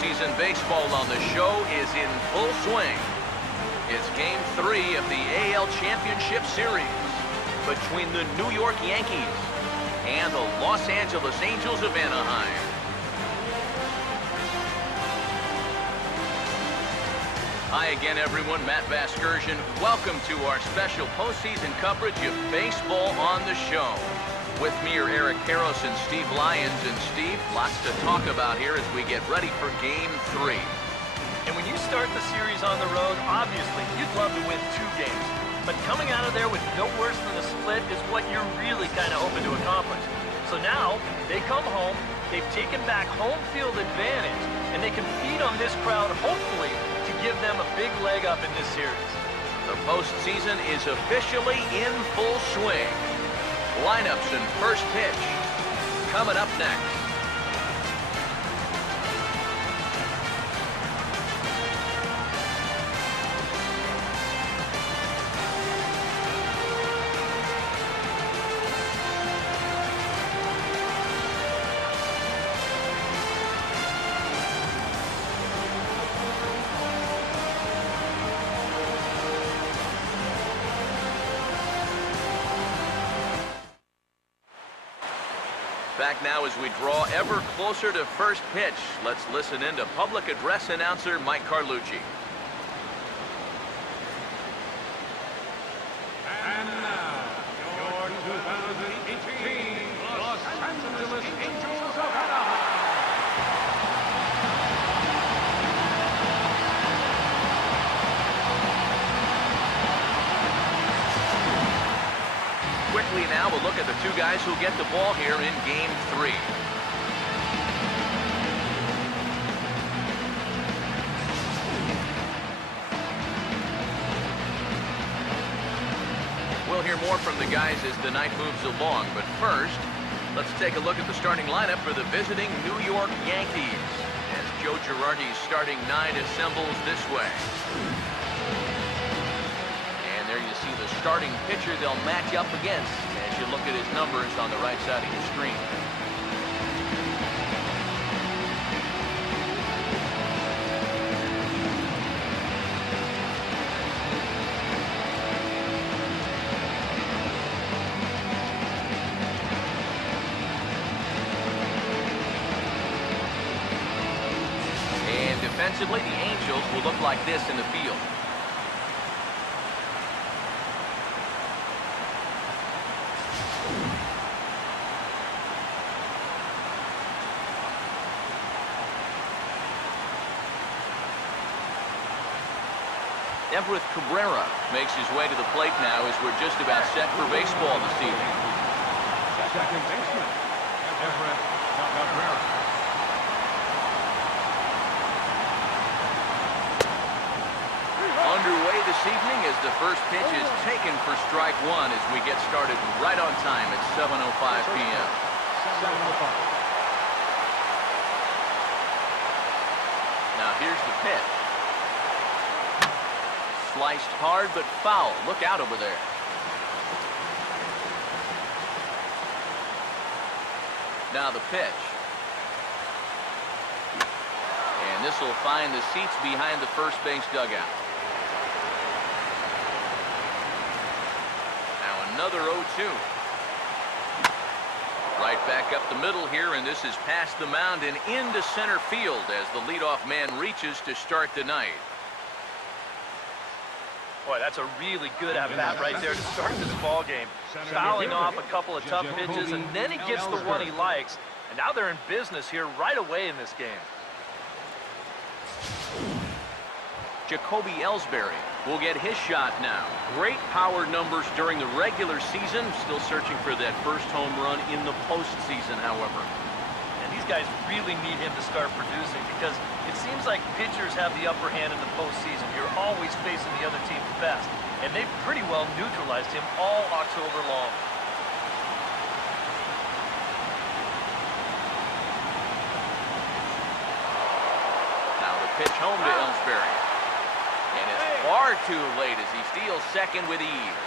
postseason baseball on the show is in full swing. It's Game 3 of the AL Championship Series between the New York Yankees and the Los Angeles Angels of Anaheim. Hi again, everyone. Matt Vasgersian. Welcome to our special postseason coverage of baseball on the show. With me are Eric Karros and Steve Lyons. And Steve, lots to talk about here as we get ready for Game 3. And when you start the series on the road, obviously, you'd love to win 2 games. But coming out of there with no worse than a split is what you're really kind of hoping to accomplish. So now, they come home, they've taken back home field advantage, and they can feed on this crowd, hopefully, to give them a big leg up in this series. The postseason is officially in full swing. Lineups and first pitch coming up next. Back now as we draw ever closer to first pitch. Let's listen in to public address announcer Mike Carlucci. And now, your 2018 Los Angeles Angels of Anaheim. Quickly now, we'll look at the 2 guys who get the ball here in Game 3. We'll hear more from the guys as the night moves along, but first, let's take a look at the starting lineup for the visiting New York Yankees as Joe Girardi's starting 9 assembles this way. There you see the starting pitcher they'll match up against as you look at his numbers on the right side of your screen. And defensively, the Angels will look like this in the field. Everett Cabrera makes his way to the plate now as we're just about set for baseball this evening. Second baseman, Everett Cabrera. Underway this evening as the first pitch is taken for strike 1 as we get started right on time at 7:05 p.m. 7:05. Now here's the pitch. Sliced hard, but foul. Look out over there. Now the pitch. And this will find the seats behind the first base dugout. Now another 0-2. Right back up the middle here, and this is past the mound and into center field as the leadoff man reaches to start the night. Boy, that's a really good at-bat right there to start this ball game. Fouling off a couple of tough pitches, and then he gets the one he likes. And now they're in business here right away in this game. Jacoby Ellsbury will get his shot now. Great power numbers during the regular season. Still searching for that first home run in the postseason, however. And these guys really need him to start producing because it seems like pitchers have the upper hand in the postseason. You're always facing the other team's best. And they've pretty well neutralized him all October long. Now the pitch home to Ellsbury. And it's far too late as he steals second with ease.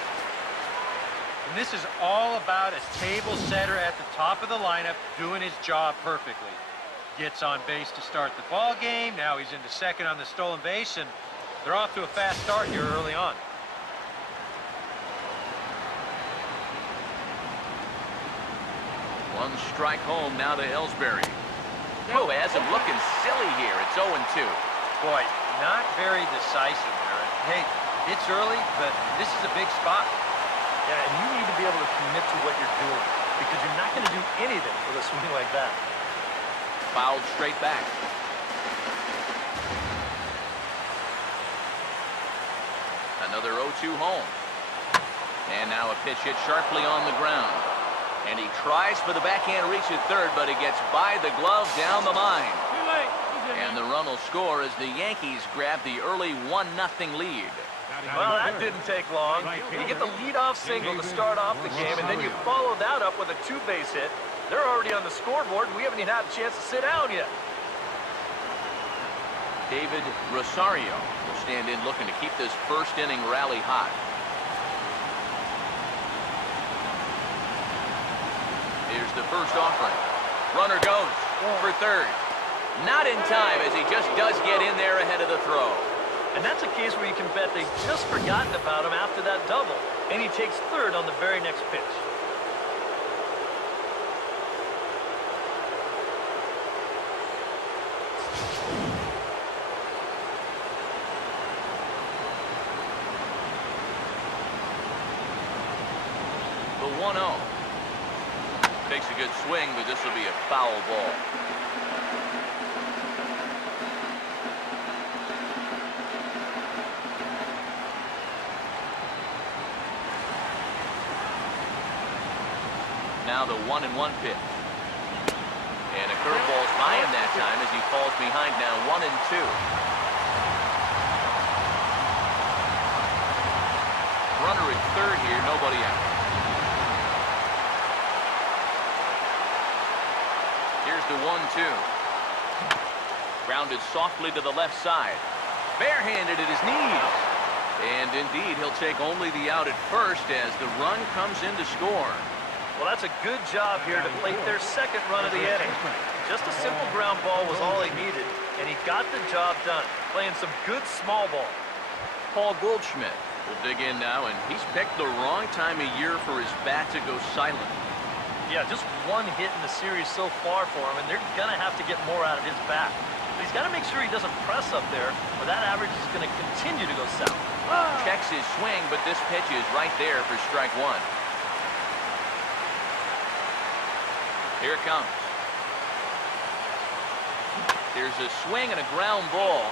And this is all about a table setter at the top of the lineup doing his job perfectly. gets on base to start the ball game. Now he's into second on the stolen base, and they're off to a fast start here early on. One strike home now to Ellsbury. Who has him looking silly here? It's 0-2. Boy, not very decisive there. Hey, it's early, but this is a big spot. Yeah, and you need to be able to commit to what you're doing because you're not going to do anything with a swing like that. Fouled straight back. Another 0-2 home. And now a pitch hit sharply on the ground. And he tries for the backhand reach at third, but he gets by the glove down the line. And the run will score as the Yankees grab the early 1-0 lead. Well, that didn't take long. You get the leadoff single to start off the game, and then you follow that up with a two-base hit. They're already on the scoreboard, and we haven't even had a chance to sit down yet. David Rosario will stand in looking to keep this first inning rally hot. Here's the first offering. Runner goes for third. Not in time as he just does get in there ahead of the throw. And that's a case where you can bet they've just forgotten about him after that double, and he takes third on the very next pitch. The 1-0. Takes a good swing, but this will be a foul ball. Now the 1-1 pitch. And a curveball's by him that time as he falls behind now 1-2. Runner at third here, nobody out. Here's the 1-2. Grounded softly to the left side. Barehanded at his knees. And indeed, he'll take only the out at first as the run comes in to score. Well, that's a good job here to plate their second run of the inning. Just a simple ground ball was all he needed, and he got the job done, playing some good small ball. Paul Goldschmidt will dig in now, and he's picked the wrong time of year for his bat to go silent. Yeah, just one hit in the series so far for him, and they're going to have to get more out of his bat. But he's got to make sure he doesn't press up there, or that average is going to continue to go south. Checks his swing, but this pitch is right there for strike one. Here it comes. There's a swing and a ground ball,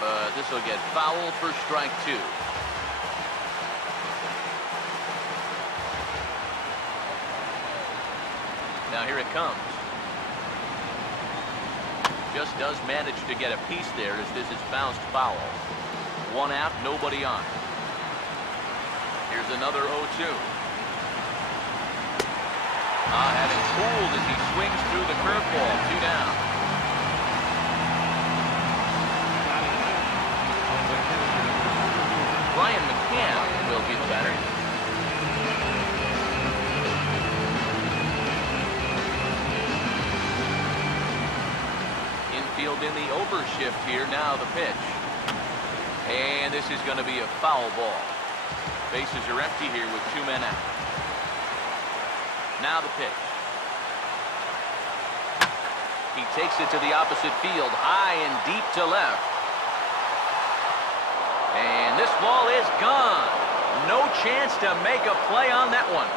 but this will get foul for strike two. Now here it comes. Just does manage to get a piece there as this is bounced foul. One out, nobody on. Here's another 0-2. Having fooled as he swings through the curveball. 2 down. Brian McCann will be the batter. Infield in the overshift here. Now the pitch. And this is going to be a foul ball. Bases are empty here with 2 men out. Now the pitch. He takes it to the opposite field, high and deep to left. And this ball is gone. No chance to make a play on that one.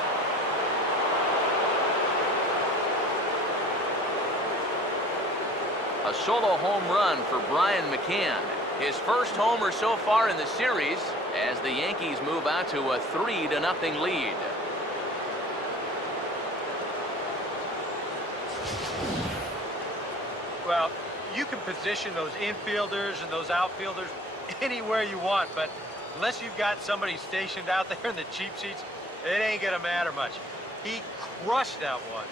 A solo home run for Brian McCann. His first homer so far in the series as the Yankees move out to a 3-0 lead. Well, you can position those infielders and those outfielders anywhere you want, but unless you've got somebody stationed out there in the cheap seats, it ain't gonna matter much. He crushed that one.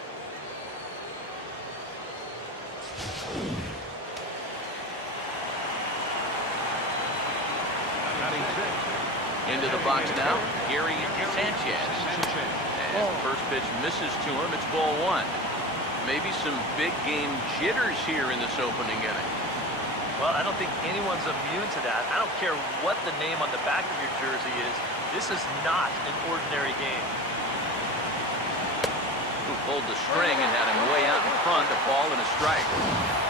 Into the box now, Gary Sanchez. And the first pitch misses to him, it's ball one. Maybe some big game jitters here in this opening inning. Well, I don't think anyone's immune to that. I don't care what the name on the back of your jersey is. This is not an ordinary game. Who pulled the string and had him way out in front, a ball and a strike.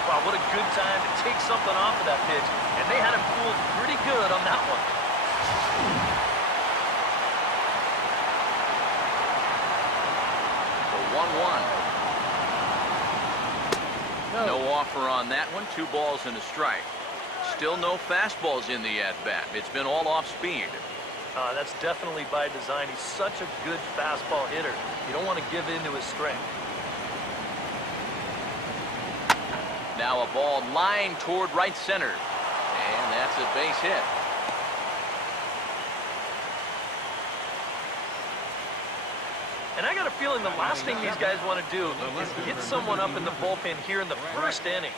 Wow, what a good time to take something off of that pitch. And they had him fooled pretty good on that one. The 1-1. No offer on that one. 2 balls and a strike. Still no fastballs in the at-bat. It's been all off speed. That's definitely by design. He's such a good fastball hitter. You don't want to give in to his strength. Now a ball lined toward right center. And that's a base hit. And I got a feeling the last thing these guys want to do is get someone up in the bullpen here in the first inning.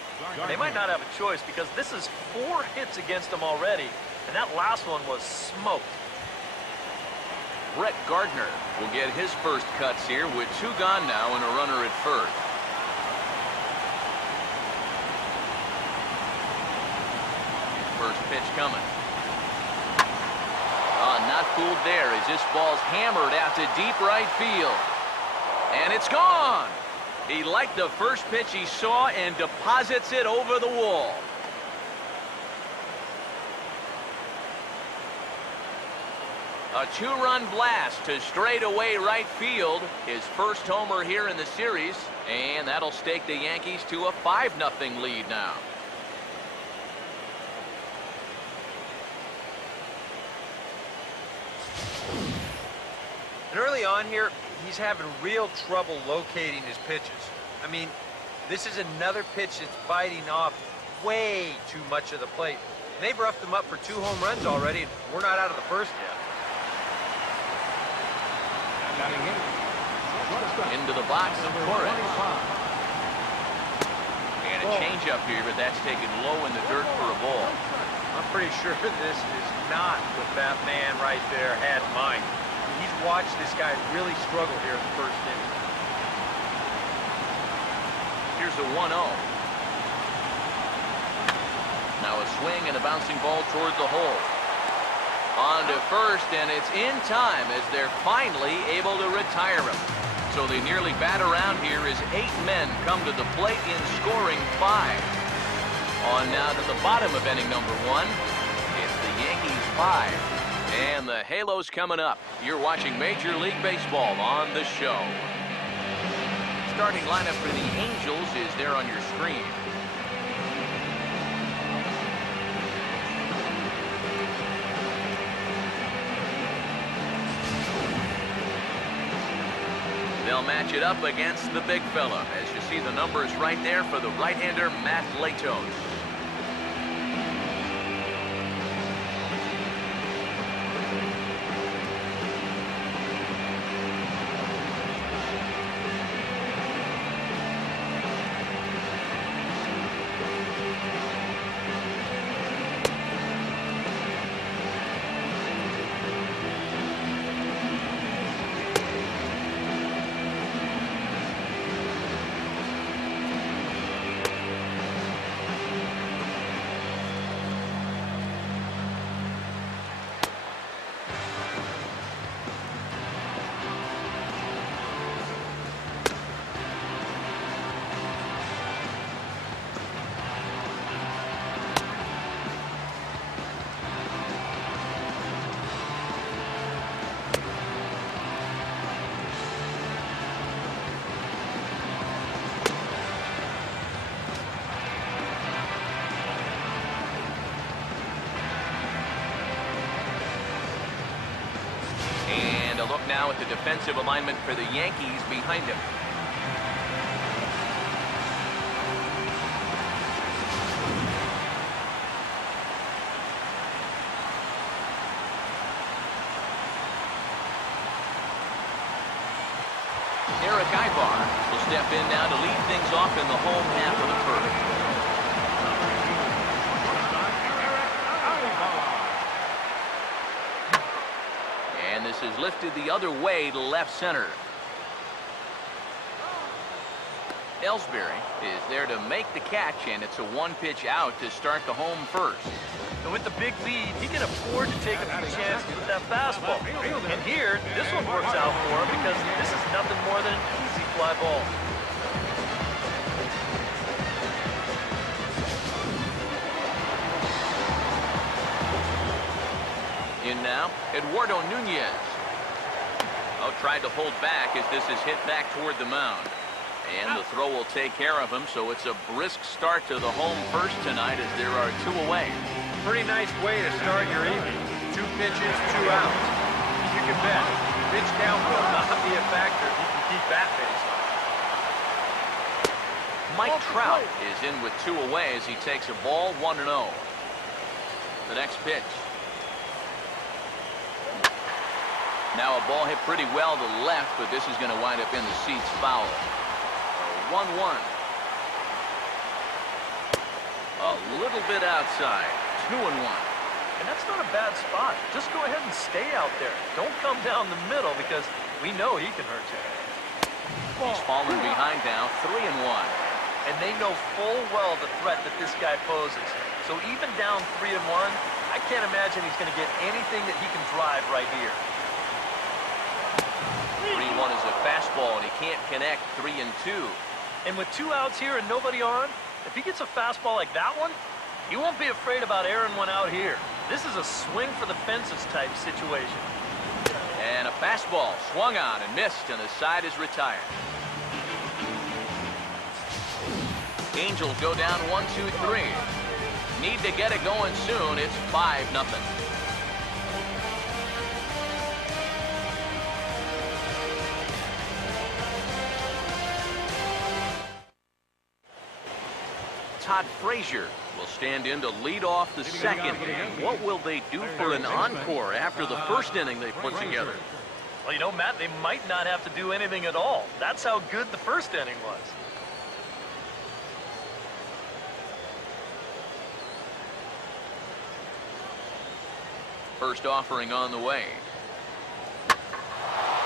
They might not have a choice because this is 4 hits against them already, and that last one was smoked. Brett Gardner will get his first cuts here with 2 gone now and a runner at first. First pitch coming. Not fooled there as this ball's hammered out to deep right field. And it's gone. He liked the first pitch he saw and deposits it over the wall. A 2-run blast to straightaway right field. His first homer here in the series. And that'll stake the Yankees to a 5-0 lead now. And early on here, he's having real trouble locating his pitches. I mean, this is another pitch that's biting off way too much of the plate. And they've roughed him up for 2 home runs already, and we're not out of the first yet. Into the box of Torres. And a changeup here, but that's taken low in the dirt for a ball. I'm pretty sure this is not what that man right there had in mind. He's watched this guy really struggle here in the first inning. Here's a 1-0. Now a swing and a bouncing ball toward the hole. On to first, and it's in time as they're finally able to retire him. So they nearly bat around here as 8 men come to the plate in scoring 5. On now to the bottom of inning number 1. It's the Yankees 5. And the Halo's coming up. You're watching Major League Baseball on the show. Starting lineup for the Angels is there on your screen. They'll match it up against the big fella. As you see the numbers right there for the right-hander, Matt Latos. Look now at the defensive alignment for the Yankees behind him. Eric Ibar will step in now to lead things off in the home half of the first. And this is lifted the other way to left center. Ellsbury is there to make the catch, and it's a one-pitch out to start the home first. And with the big lead, he can afford to take a few chances with that fastball. And here, this one works out for him because this is nothing more than an easy fly ball. In now, Eduardo Nunez. Tried to hold back as this is hit back toward the mound. And the throw will take care of him, so it's a brisk start to the home first tonight as there are 2 away. Pretty nice way to start your evening. 2 pitches, 2 outs. You can bet pitch count will not be a factor if you can keep that pace. Mike Trout is in with 2 away as he takes a ball 1-0. The next pitch. Now a ball hit pretty well to the left, but this is going to wind up in the seats foul. 1-1. A little bit outside. 2-1. And that's not a bad spot. Just go ahead and stay out there. Don't come down the middle because we know he can hurt you. He's fallen behind now. 3-1. And they know full well the threat that this guy poses. So even down 3-1, I can't imagine he's going to get anything that he can drive right here. 3-1 is a fastball, and he can't connect. 3-2. And with 2 outs here and nobody on, if he gets a fastball like that one, you won't be afraid about airing one out here. This is a swing for the fences type situation. And a fastball swung on and missed, and the side is retired. Angels go down 1-2-3. Need to get it going soon. It's 5-0. Todd Frazier will stand in to lead off the second. What will they do for an encore after the first inning they put together? Well, you know, Matt, they might not have to do anything at all. That's how good the first inning was. First offering on the way.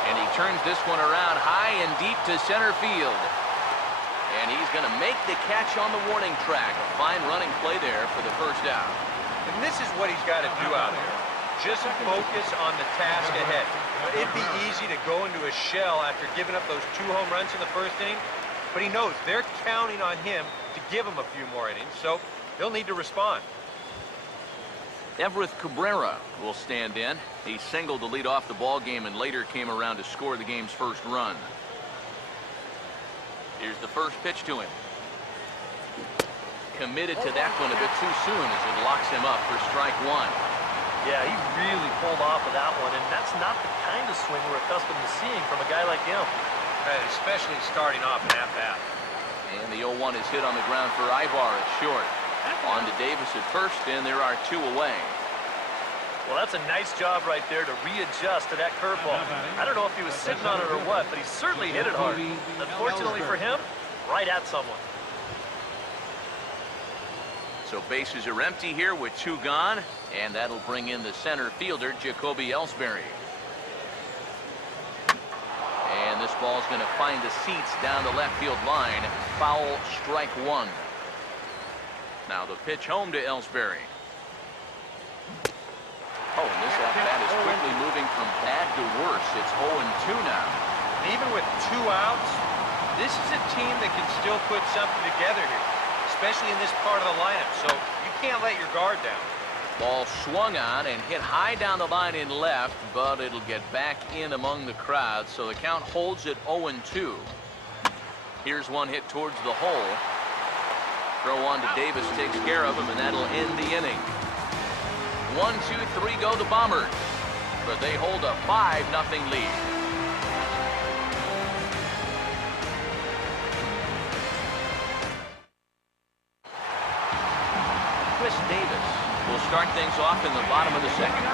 And he turns this one around high and deep to center field. And he's going to make the catch on the warning track. A fine running play there for the first out. And this is what he's got to do out there. Just focus on the task ahead. It'd be easy to go into a shell after giving up those 2 home runs in the first inning, but he knows they're counting on him to give him a few more innings, so he'll need to respond. Everett Cabrera will stand in. He singled to lead off the ball game and later came around to score the game's first run. Here's the first pitch to him. Committed to that one a bit too soon as it locks him up for strike 1. Yeah, he really pulled off of that one, and that's not the kind of swing we're accustomed to seeing from a guy like him. Especially starting off in that bat. And the 0-1 is hit on the ground for Ibar at short. On to Davis at first, and there are 2 away. Well, that's a nice job right there to readjust to that curveball. I don't know if he was sitting on it or what, but he certainly hit it hard. Unfortunately for him, right at someone. So bases are empty here with 2 gone, and that'll bring in the center fielder, Jacoby Ellsbury. And this ball's going to find the seats down the left field line. Foul, strike 1. Now the pitch home to Ellsbury. Oh, and this at-bat is quickly moving from bad to worse. It's 0-2 now. And even with 2 outs, this is a team that can still put something together here, especially in this part of the lineup, so you can't let your guard down. Ball swung on and hit high down the line in left, but it'll get back in among the crowd, so the count holds at 0-2. Here's one hit towards the hole. Throw on to Davis takes care of him, and that'll end the inning. 1, 2, 3 go the Bombers, but they hold a 5-0 lead. Chris Davis will start things off in the bottom of the second.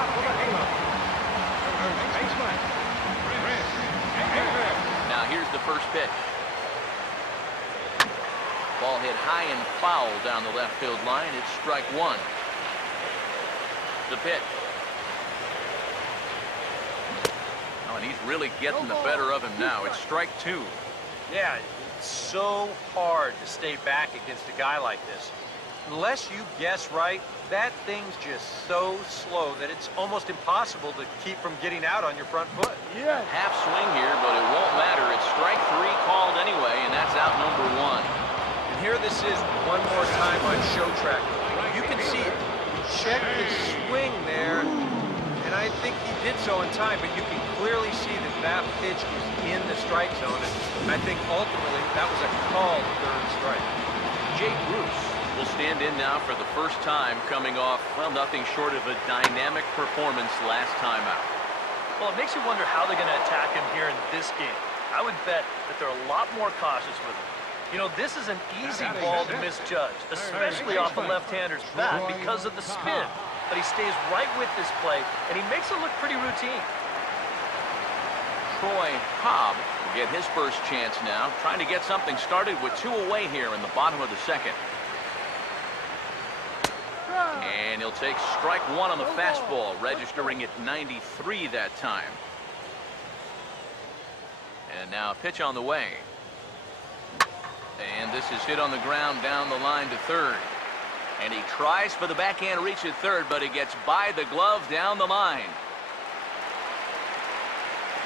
Now here's the first pitch. Ball hit high and foul down the left field line. It's strike 1. The pitch. Oh, and he's really getting the better of him now. It's strike 2. Yeah, It's so hard to stay back against a guy like this. Unless you guess right, that thing's just so slow that it's almost impossible to keep from getting out on your front foot. Yeah. Half swing here, but it won't matter. It's strike 3 called anyway, and that's out number 1. And here this is one more time on show track. You can see it. Check the swing there, and I think he did so in time, but you can clearly see that that pitch is in the strike zone, and I think ultimately that was a called third strike. Jake Bruce will stand in now for the first time, coming off, well, nothing short of a dynamic performance last time out. Well, it makes you wonder how they're going to attack him here in this game. I would bet that they're a lot more cautious with him. You know, this is an easy ball to misjudge, especially off a left-hander's bat because of the spin. But he stays right with this play, and he makes it look pretty routine. Troy Cobb will get his first chance now, trying to get something started with 2 away here in the bottom of the second. And he'll take strike 1 on the fastball, registering at 93 that time. And now a pitch on the way. And this is hit on the ground down the line to third. And he tries for the backhand reach at third, but he gets by the glove down the line.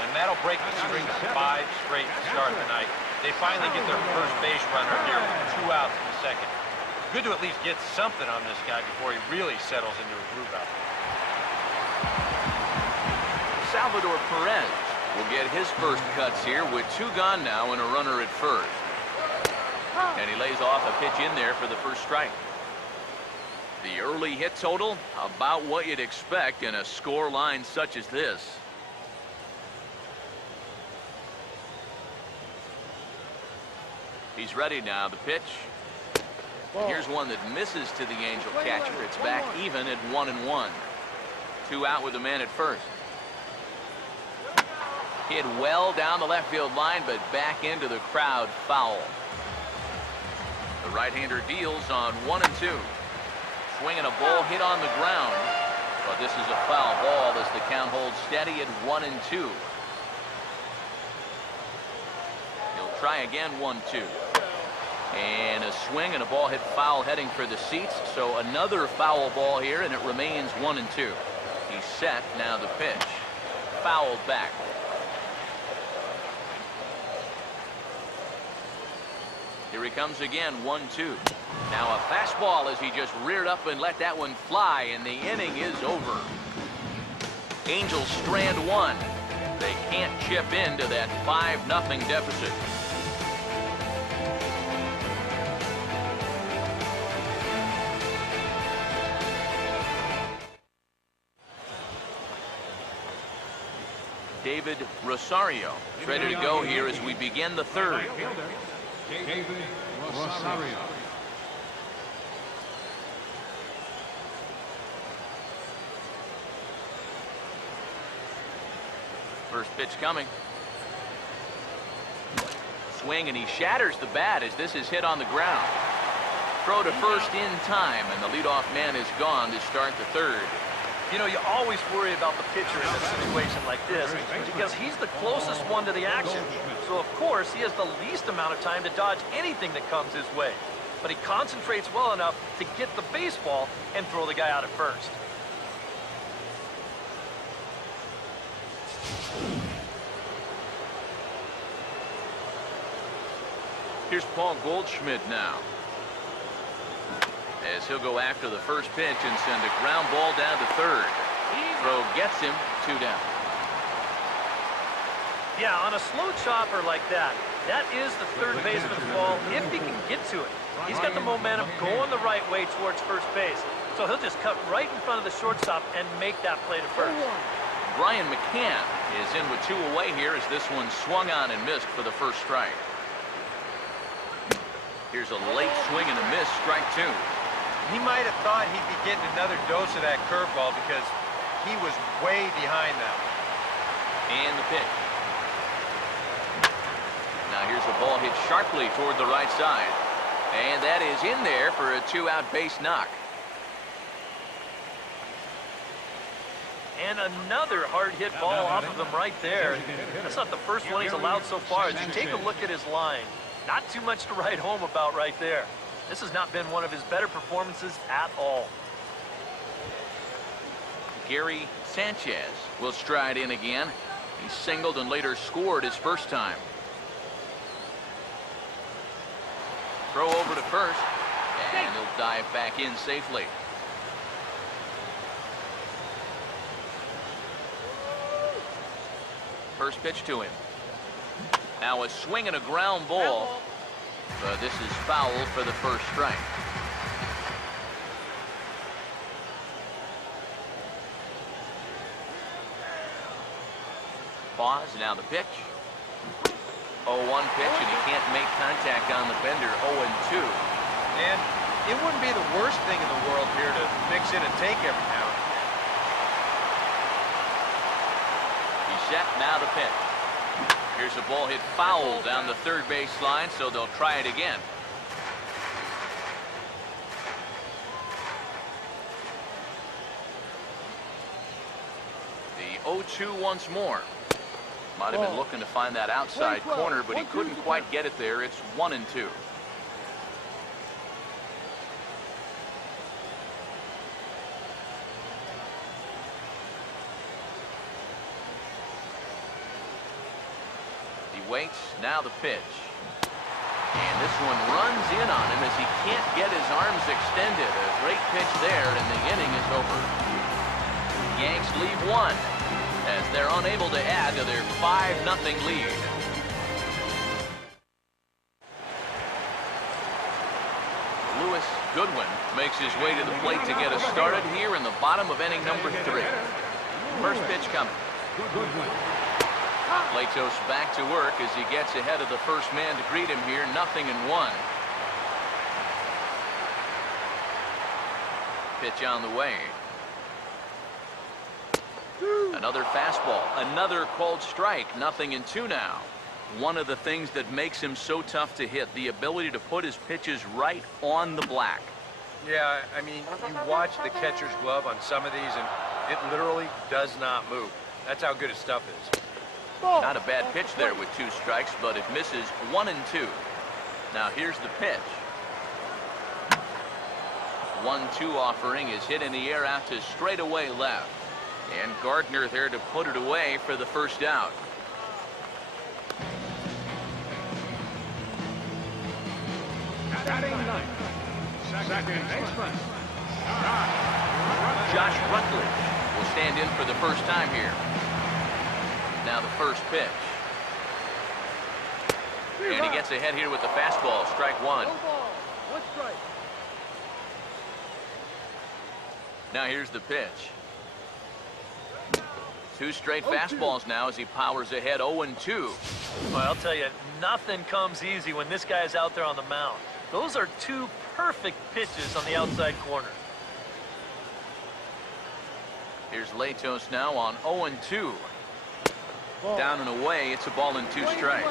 And that'll break the string of 5 straight to start the night. They finally get their first base runner here with 2 outs in the second. Good to at least get something on this guy before he really settles into a groove out there. Salvador Perez will get his first cuts here with 2 gone now and a runner at first. And he lays off a pitch in there for the first strike. The early hit total, about what you'd expect in a score line such as this. He's ready now. The pitch. Here's one that misses to the Angel catcher. It's back even at 1-1. 2 out with the man at first. Hit well down the left field line, but back into the crowd, foul. The right-hander deals on 1-2. Swinging a ball hit on the ground, but this is a foul ball as the count holds steady at 1-2. He'll try again, 1-2. And a swing and a ball hit foul heading for the seats. So another foul ball here, and it remains 1-2. He's set. Now the pitch. Fouled back. Here he comes again, 1-2. Now a fastball as he just reared up and let that one fly, and the inning is over. Angels strand 1. They can't chip into that 5-0 deficit. David Rosario is ready to go here as we begin the third. David Rosario. First pitch coming. Swing, and he shatters the bat as this is hit on the ground. Throw to first in time, and the leadoff man is gone to start the third. You know, you always worry about the pitcher in a situation like this because he's the closest one to the action. So, of course, he has the least amount of time to dodge anything that comes his way. But he concentrates well enough to get the baseball and throw the guy out at first. Here's Paul Goldschmidt now, as he'll go after the first pitch and send a ground ball down to third. Throw gets him, 2 down. Yeah, on a slow chopper like that, that is the third baseman's ball if he can get to it. He's got the momentum going the right way towards first base, so he'll just cut right in front of the shortstop and make that play to first. Brian McCann is in with 2 away here as this one swung on and missed for the first strike. Here's a late swing and a miss, strike 2. He might have thought he'd be getting another dose of that curveball because he was way behind that one. And the pitch. Now here's a ball hit sharply toward the right side. And that is in there for a 2-out base knock. And another hard hit ball off of him right there. That's not the first one he's allowed so far. As you take a look at his line, Not too much to write home about right there. This has not been one of his better performances at all. Gary Sanchez will stride in again. He singled and later scored his first time. Throw over to first, and he'll dive back in safely. First pitch to him. Now a swing and a ground ball. But this is foul for the first strike. Pause, now the pitch. 0-1 pitch, and he can't make contact on the bender. 0-2. And it wouldn't be the worst thing in the world here to mix in a take every now and then. He's set, now the pitch. Here's a ball hit foul down the third base line, so they'll try it again. The 0-2 once more. Might have been looking to find that outside corner, but he couldn't quite get it there. It's 1-2. He waits, now the pitch. And this one runs in on him as he can't get his arms extended. A great pitch there, and the inning is over. Yanks leave one, as they're unable to add to their 5-0 lead. Lewis Goodwin makes his way to the plate to get us started here in the bottom of inning number 3. First pitch coming. Latos back to work as he gets ahead of the first man to greet him here. 0-1. Pitch on the way. Another fastball, another called strike. 0-2 now. One of the things that makes him so tough to hit, the ability to put his pitches right on the black. Yeah, I mean, you watch the catcher's glove on some of these, and it literally does not move. That's how good his stuff is. Not a bad pitch there with 2 strikes, but it misses. 1-2. Now here's the pitch. 1-2 offering is hit in the air out to straightaway left. And Gardner there to put it away for the first out. Batting ninth, second baseman, Josh Rutledge will stand in for the first time here. Now the first pitch. And he gets ahead here with the fastball. Strike 1. Now here's the pitch. 2 straight fastballs now as he powers ahead. 0-2. Well, I'll tell you, nothing comes easy when this guy's out there on the mound. Those are 2 perfect pitches on the outside corner. Here's Latos now on 0-2. Down and away, it's a ball and 2 strikes.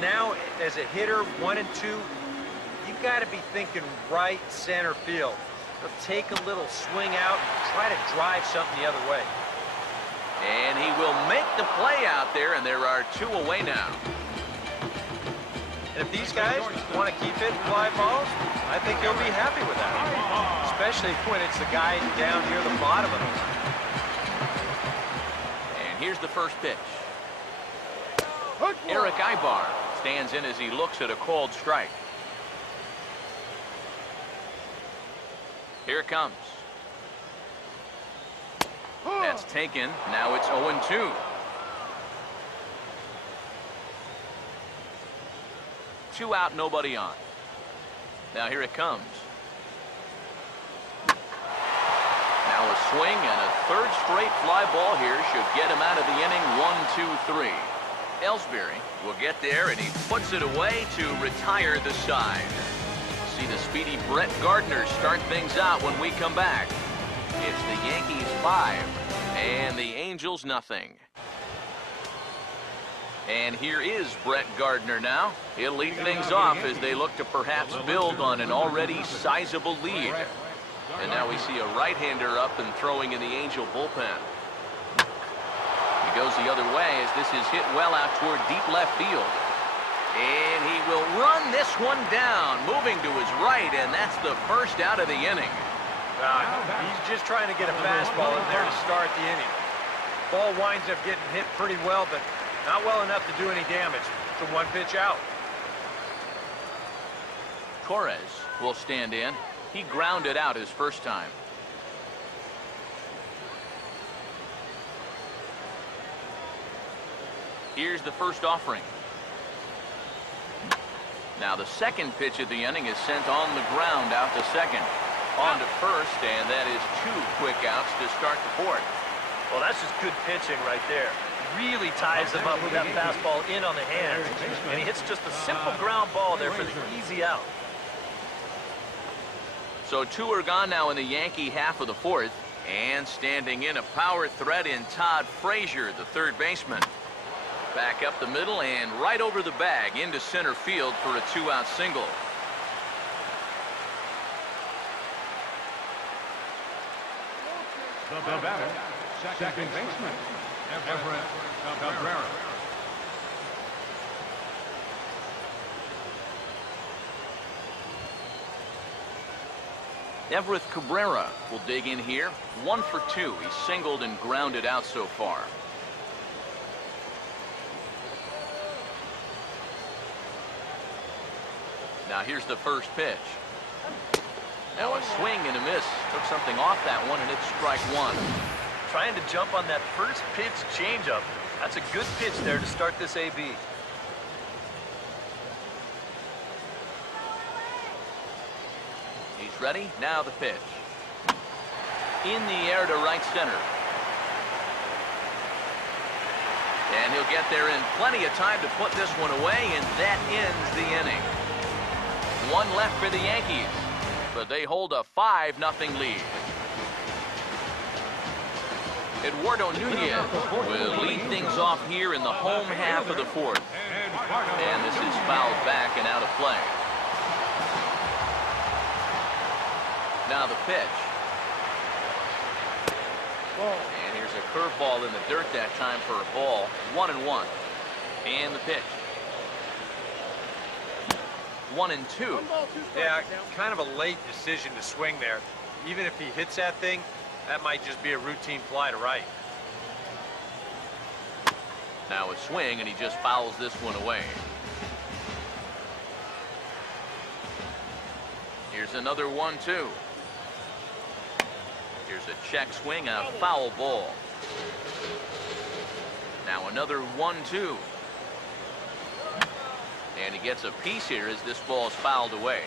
Now, as a hitter, 1 and 2, you got to be thinking right center field. He'll take a little swing out and try to drive something the other way. And he will make the play out there, and there are 2 away now. And if these guys want to keep hitting fly balls, I think they'll be happy with that. Especially when it's the guys down near the bottom of them. And here's the first pitch. Eric Ibar stands in as he looks at a called strike. Here it comes. That's taken. Now it's 0-2. Two out, nobody on. Now here it comes. Now a swing and a third straight fly ball here should get him out of the inning. 1-2-3. Ellsbury will get there, and he puts it away to retire the side. See the speedy Brett Gardner start things out when we come back. It's the Yankees 5 and the Angels nothing. And here is Brett Gardner now. He'll lead things off as they look to perhaps build on an already sizable lead. And now we see a right-hander up and throwing in the Angel bullpen. He goes the other way as this is hit well out toward deep left field. And he will run this one down, moving to his right, and that's the first out of the inning. He's just trying to get a fastball in there to start the inning. Ball winds up getting hit pretty well, but not well enough to do any damage. It's a one-pitch out. Torres will stand in. He grounded out his first time. Here's the first offering. Now the second pitch of the inning is sent on the ground out to second. On to first, and that is 2 quick outs to start the fourth. Well, that's just good pitching right there. Really ties him up with that fastball in on the hands. And he hits just a simple ground ball there for the easy out. So 2 are gone now in the Yankee half of the fourth. And standing in a power threat in Todd Frazier, the third baseman. Back up the middle and right over the bag into center field for a 2-out single. The batter, second baseman, Everett Cabrera. Everett Cabrera will dig in here. 1 for 2. He's singled and grounded out so far. Now here's the first pitch. Now a swing and a miss. Took something off that one, and it's strike 1. Trying to jump on that first pitch changeup. That's a good pitch there to start this AB. He's ready. Now the pitch. In the air to right center. And he'll get there in plenty of time to put this one away, and that ends the inning. 1 left for the Yankees, but they hold a 5-0 lead. Eduardo Nunez will lead things off here in the home half of the fourth. And this is fouled back and out of play. Now the pitch. And here's a curveball in the dirt that time for a ball. 1-1. And the pitch. 1-2. Yeah, kind of a late decision to swing there. Even if he hits that thing, that might just be a routine fly to right. Now a swing, and he just fouls this one away. Here's another 1-2. Here's a check swing and a foul ball. Now another 1-2. And he gets a piece here as this ball is fouled away.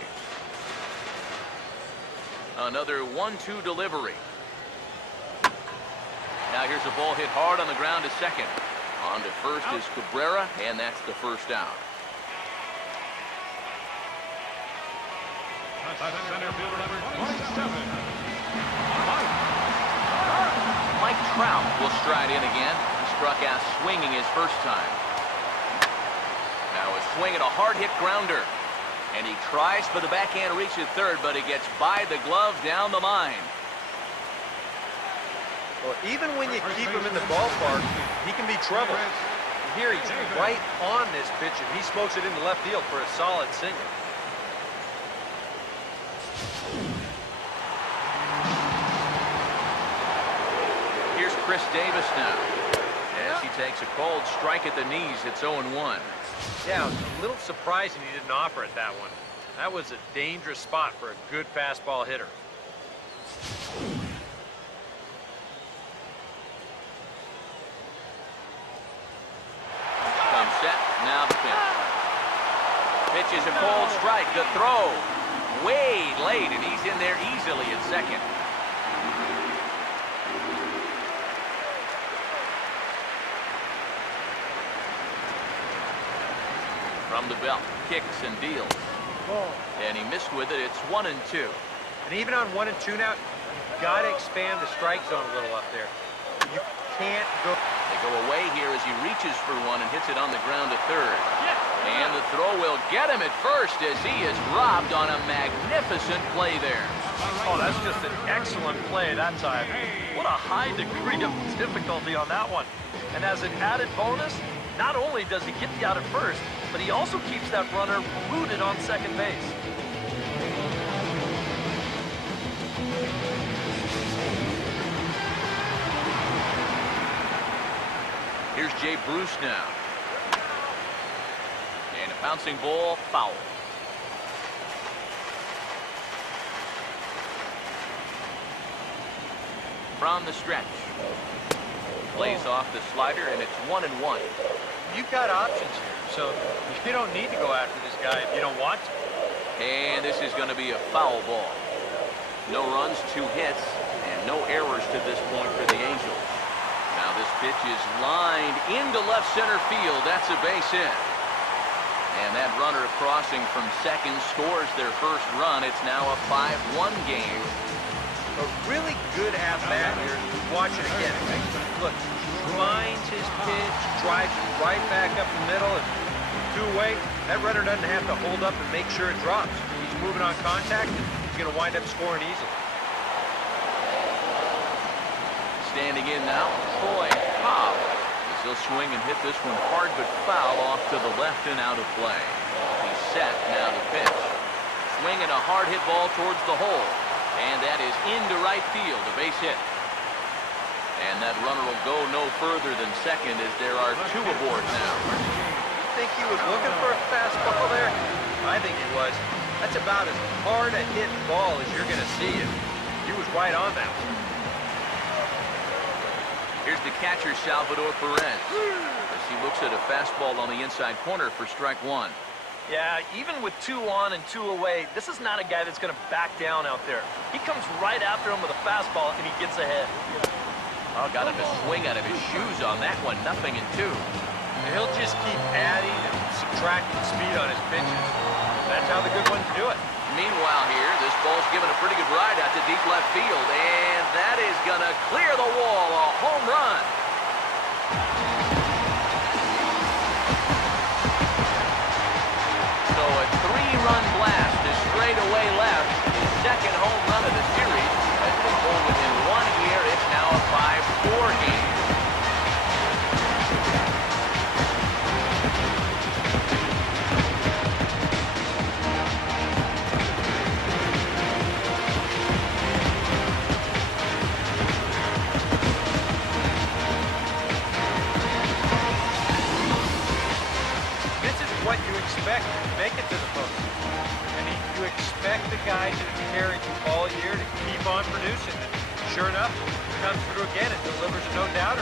Another 1-2 delivery. Now here's a ball hit hard on the ground to second. On to first is Cabrera, and that's the first out. Center fielder number 27. Mike Trout will stride in again. He struck out swinging his first time. Now a swing at a hard-hit grounder. And he tries for the backhand reach at third, but it gets by the glove down the line. Well, even when you keep him in the ballpark, he can be trouble. Here he's right on this pitch, and he smokes it into left field for a solid single. Here's Chris Davis now. As he takes a cold strike at the knees, it's 0-1. Yeah, it was a little surprising he didn't offer it that one. That was a dangerous spot for a good fastball hitter. Come set, now the pitch. Pitch is a cold strike. The throw way late, and he's in there easily at second. From the belt, kicks and deals. And he missed with it. It's 1-2. And even on 1 and 2 now, you've got to expand the strike zone a little up there. You can't go. They go away here as he reaches for one and hits it on the ground to third. And the throw will get him at first as he is robbed on a magnificent play there. Oh, that's just an excellent play that time. What a high degree of difficulty on that one. And as an added bonus, Not only does he get the out at first, but he also keeps that runner rooted on second base. Here's Jay Bruce now. And a bouncing ball, foul. From the stretch. Plays off the slider, and it's 1-1. You've got options here, so you don't need to go after this guy if you don't want to. And this is going to be a foul ball. No runs, 2 hits, and no errors to this point for the Angels. Now this pitch is lined into left center field. That's a base hit. And that runner crossing from second scores their first run. It's now a 5-1 game. A really good at-bat here. Watch it again. Look, finds his pitch, drives it right back up the middle, and 2-away. That runner doesn't have to hold up and make sure it drops. He's moving on contact, and he's going to wind up scoring easily. Standing in now, Troy Cobb. He'll swing and hit this one hard but foul off to the left and out of play. He's set, now the pitch. Swinging a hard hit ball towards the hole. And that is into right field, a base hit. And that runner will go no further than second as there are 2 aboard now. You think he was looking for a fastball there? I think he was. That's about as hard a hit ball as you're going to see. He was right on that one. Here's the catcher, Salvador Perez, as he looks at a fastball on the inside corner for strike 1. Yeah, even with 2 on and 2 away, this is not a guy that's going to back down out there. He comes right after him with a fastball, and he gets ahead. Oh, got him to swing out of his shoes on that one, 0-2. And he'll just keep adding and subtracting speed on his pitches. That's how the good ones do it. Meanwhile here, this ball's given a pretty good ride out to deep left field, and that is going to clear the wall, a home run. So a 3-run blast to straightaway left, his second home run of the series. As they pull within 1 here, it's now a 5-4 game. What you expect to make it to the postseason. I mean, you expect the guys that have carried you all year to keep on producing. And sure enough, he comes through again and delivers a no-doubter.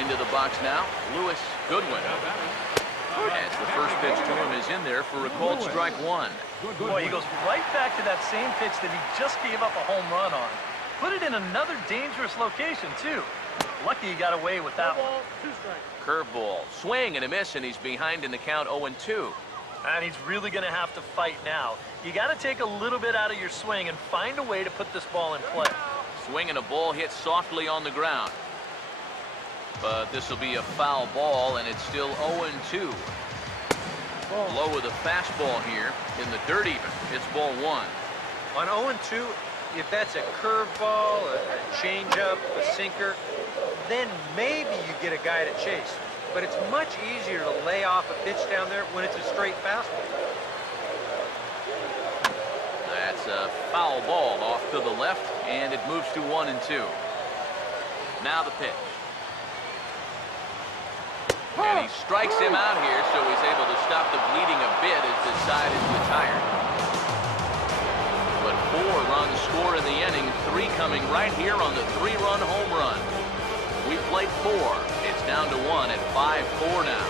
Into the box now, Lewis Goodwin. As the first pitch to him is in there for a called strike 1. Boy, he goes right back to that same pitch that he just gave up a home run on. Put it in another dangerous location, too. Lucky he got away with that one. Curveball, swing and a miss, and he's behind in the count 0-2. And he's really going to have to fight now. You got to take a little bit out of your swing and find a way to put this ball in play. Swing and a ball hit softly on the ground. But this will be a foul ball, and it's still 0-2. Low with a fastball here in the dirt even. It's ball 1. On 0-2, if that's a curveball, a changeup, a sinker, then maybe you get a guy to chase. But it's much easier to lay off a pitch down there when it's a straight fastball. That's a foul ball off to the left, and it moves to 1-2. Now the pitch. And he strikes him out here, so he's able to stop the bleeding a bit as the side is retired. But 4 runs score in the inning, 3 coming right here on the 3-run home run. We played 4. It's down to 1 at 5-4 now.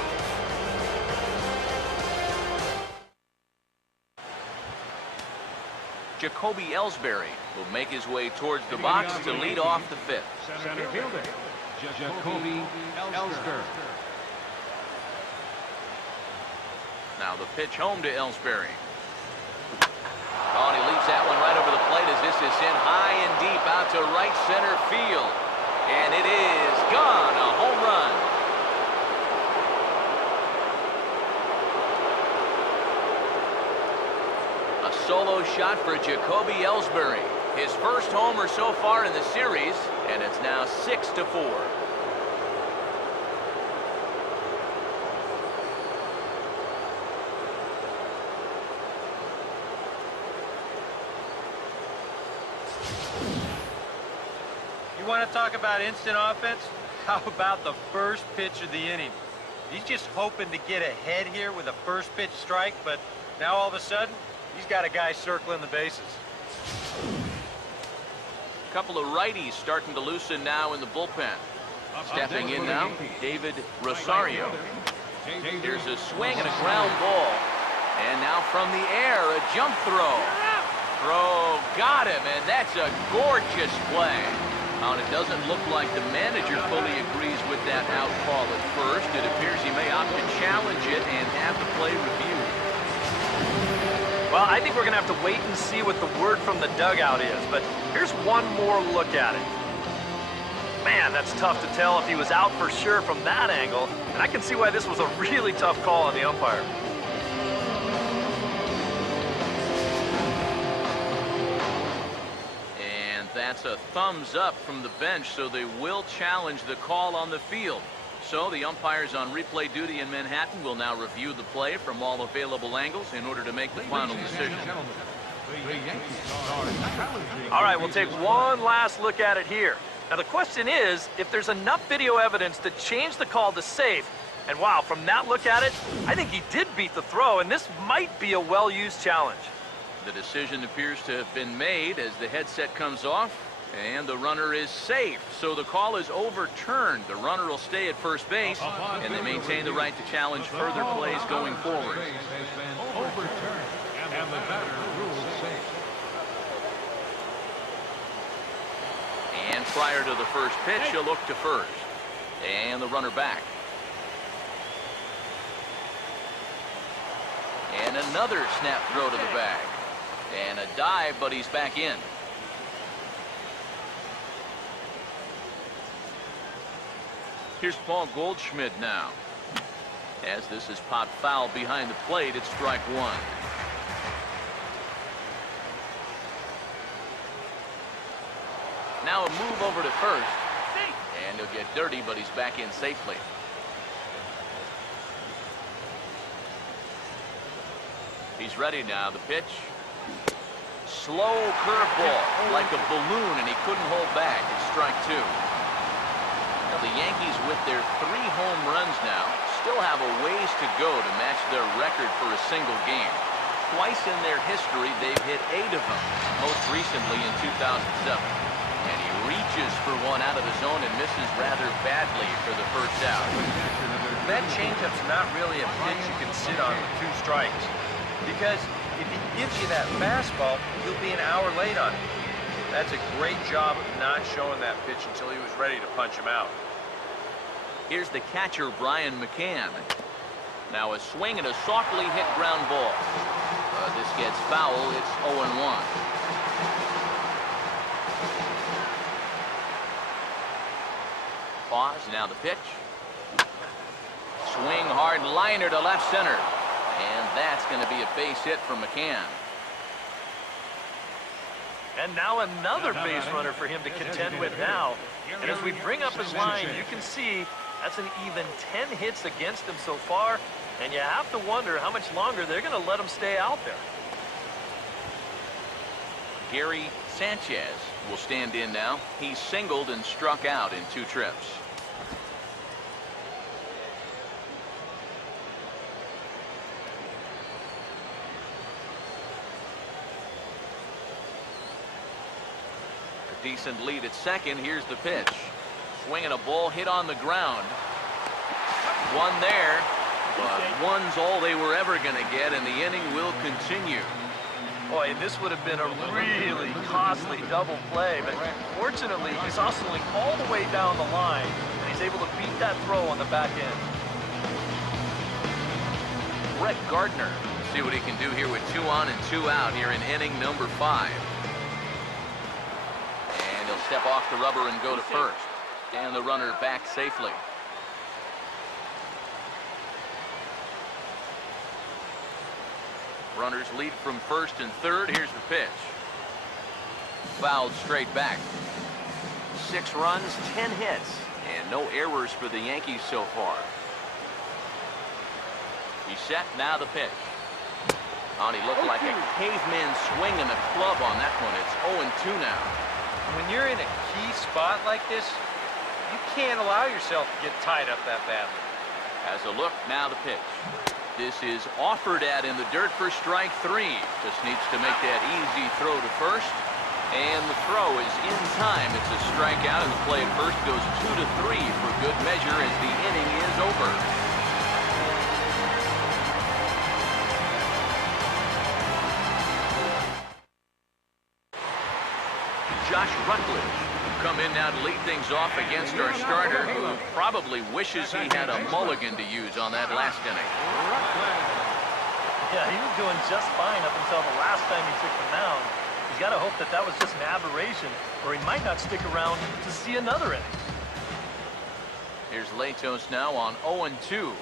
Jacoby Ellsbury will make his way towards the box to lead off the 5th. Center fielder, Jacoby Ellsbury. Now the pitch home to Ellsbury. Oh, and he leaves that one right over the plate as this is in high and deep out to right center field. And it is gone, a home run. A solo shot for Jacoby Ellsbury. His first homer so far in the series, and it's now 6-4. You want to talk about instant offense? How about the first pitch of the inning? He's just hoping to get ahead here with a first pitch strike, but now all of a sudden, he's got a guy circling the bases. A couple of righties starting to loosen now in the bullpen. Stepping in now, David Rosario. Here's a swing and a ground ball. And now from the air, a jump throw. Throw got him, and that's a gorgeous play. And it doesn't look like the manager fully agrees with that out call at first. It appears he may opt to challenge it and have the play reviewed. Well, I think we're going to have to wait and see what the word from the dugout is, but here's one more look at it. Man, that's tough to tell if he was out for sure from that angle, and I can see why this was a really tough call on the umpire. And that's a thumbs up from the bench, so they will challenge the call on the field. So the umpires on replay duty in Manhattan will now review the play from all available angles in order to make the final decision. All right, we'll take one last look at it here. Now the question is, if there's enough video evidence to change the call to safe, and wow, from that look at it, I think he did beat the throw, and this might be a well-used challenge. The decision appears to have been made as the headset comes off, and the runner is safe. So the call is overturned. The runner will stay at first base, and they maintain the right to challenge further plays going forward. And the batter rules safe. And prior to the first pitch, he'll look to first. And the runner back. And another snap throw to the bag. And a dive, but he's back in. Here's Paul Goldschmidt now. As this is popped foul behind the plate, it's strike one. Now a move over to first. And he'll get dirty, but he's back in safely. He's ready now. The pitch. Slow curveball, like a balloon, and he couldn't hold back. It's strike two. Now the Yankees, with their 3 home runs now, still have a ways to go to match their record for a single game. Twice in their history, they've hit 8 of them, most recently in 2007. And he reaches for one out of the zone and misses rather badly for the first out. That changeup's not really a pitch you can sit on with 2 strikes. Because if he gives you that fastball, you'll be an hour late on it. That's a great job of not showing that pitch until he was ready to punch him out. Here's the catcher, Brian McCann. Now a swing and a softly hit ground ball. This gets foul. It's 0-1. Pause. Now the pitch. Swing hard liner to left center. And that's going to be a base hit from McCann. And now another base runner for him to contend with now. And as we bring up his line, you can see that's an even 10 hits against him so far. And you have to wonder how much longer they're going to let him stay out there. Gary Sanchez will stand in now. He's singled and struck out in 2 trips. Decent lead at second. Here's the pitch. Swinging a ball hit on the ground. One there, but one's all they were ever going to get, and the inning will continue. Boy, and this would have been a really costly double play, but fortunately, he's hustling all the way down the line, and he's able to beat that throw on the back end. Brett Gardner, see what he can do here with 2 on and 2 out here in inning number 5. Step off the rubber and go to first. And the runner back safely. Runners lead from first and third. Here's the pitch. fouled straight back. 6 runs, 10 hits, and no errors for the Yankees so far. He's set, now the pitch. Oh, he looked like a caveman swinging a club on that one. It's 0-2 now. When you're in a key spot like this, you can't allow yourself to get tied up that badly. As a look, now the pitch. This is offered at in the dirt for strike 3. Just needs to make that easy throw to first. And the throw is in time. It's a strikeout, and the play at first goes 2-3 for good measure as the inning is over. Josh Rutledge come in now to lead things off against our starter, who probably wishes he had a mulligan to use on that last inning. Yeah, he was doing just fine up until the last time he took the mound. He's got to hope that that was just an aberration, or he might not stick around to see another inning. Here's Latos now on 0-2.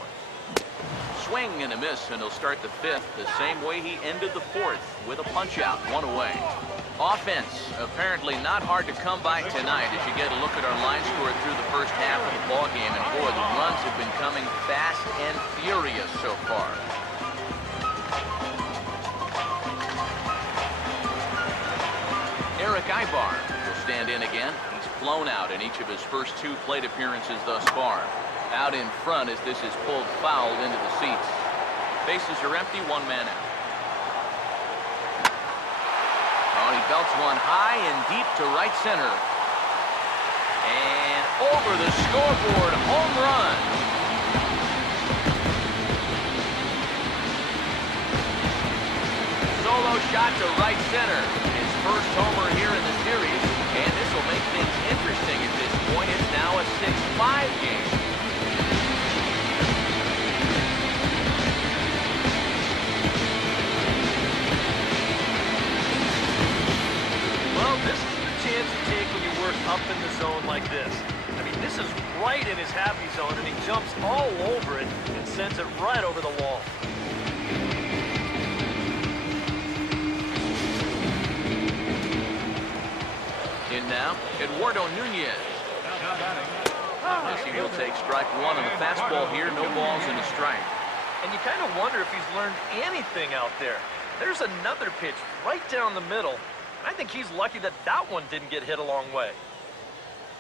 Swing and a miss, and he'll start the 5th the same way he ended the 4th, with a punch-out, 1 away. Offense apparently not hard to come by tonight as you get a look at our line score through the first half of the ballgame, and boy, the runs have been coming fast and furious so far. Eric Ibar will stand in again. He's flown out in each of his first 2 plate appearances thus far. Out in front as this is pulled foul into the seats. Bases are empty, 1 man out. Oh, he belts one high and deep to right center. And over the scoreboard, home run. Solo shot to right center. His first homer here in the series, and this will make things interesting at this point. It's now a 6-5 game. Well, this is the chance you take when you work up in the zone like this. I mean, this is right in his happy zone, and he jumps all over it and sends it right over the wall. In now, Eduardo Nunez. As he will take strike 1 on the fastball here, no balls and a strike. And you kind of wonder if he's learned anything out there. There's another pitch right down the middle. I think he's lucky that that one didn't get hit a long way.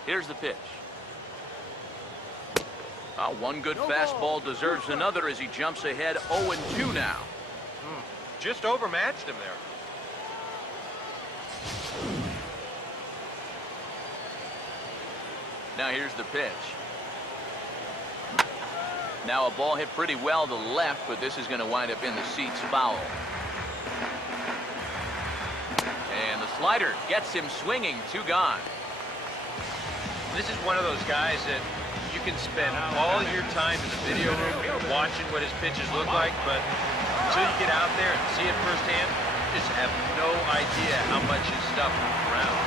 Here's the pitch. One good fastball deserves another as he jumps ahead 0-2 now. Just overmatched him there. Now here's the pitch. Now a ball hit pretty well to left, but this is going to wind up in the seats foul. And the slider gets him swinging, 2 gone. This is one of those guys that you can spend all your time in the video room watching what his pitches look like, but until you get out there and see it firsthand, you just have no idea how much his stuff moves around.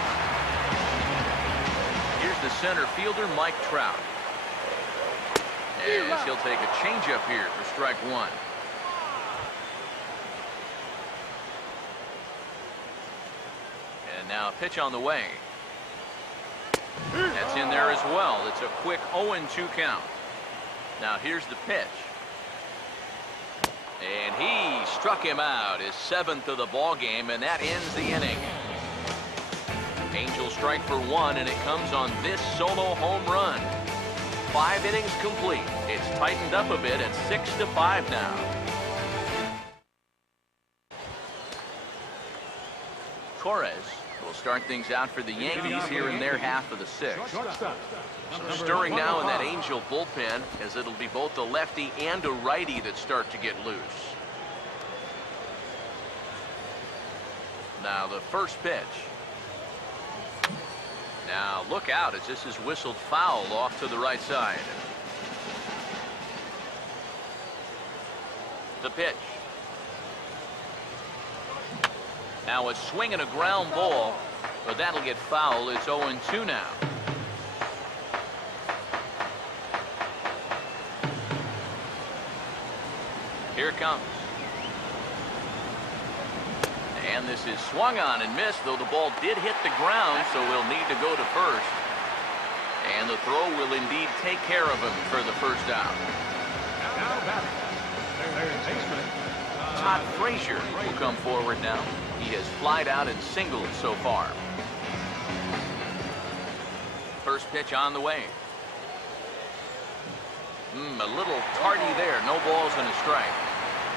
Here's the center fielder, Mike Trout. As he'll take a changeup here for strike 1. And now a pitch on the way. That's in there as well. It's a quick 0-2 count. Now here's the pitch. And he struck him out, his 7th of the ball game, and that ends the inning. Angels strike for 1, and it comes on this solo home run. 5 innings complete. It's tightened up a bit at 6-5 now. Torres will start things out for the Yankees here in their half of the 6th. Some stirring now in that Angel bullpen, as it'll be both a lefty and a righty that start to get loose. Now the first pitch. Now look out as this is whistled foul off to the right side. The pitch. Now a swing and a ground ball, but that'll get foul. It's 0-2 now. Here it comes. And this is swung on and missed, though the ball did hit the ground, so we'll need to go to first. And the throw will indeed take care of him for the first out. Now batting, third baseman. Todd Frazier will come forward now. He has flied out and singled so far. First pitch on the way. A little tardy there. No balls and a strike.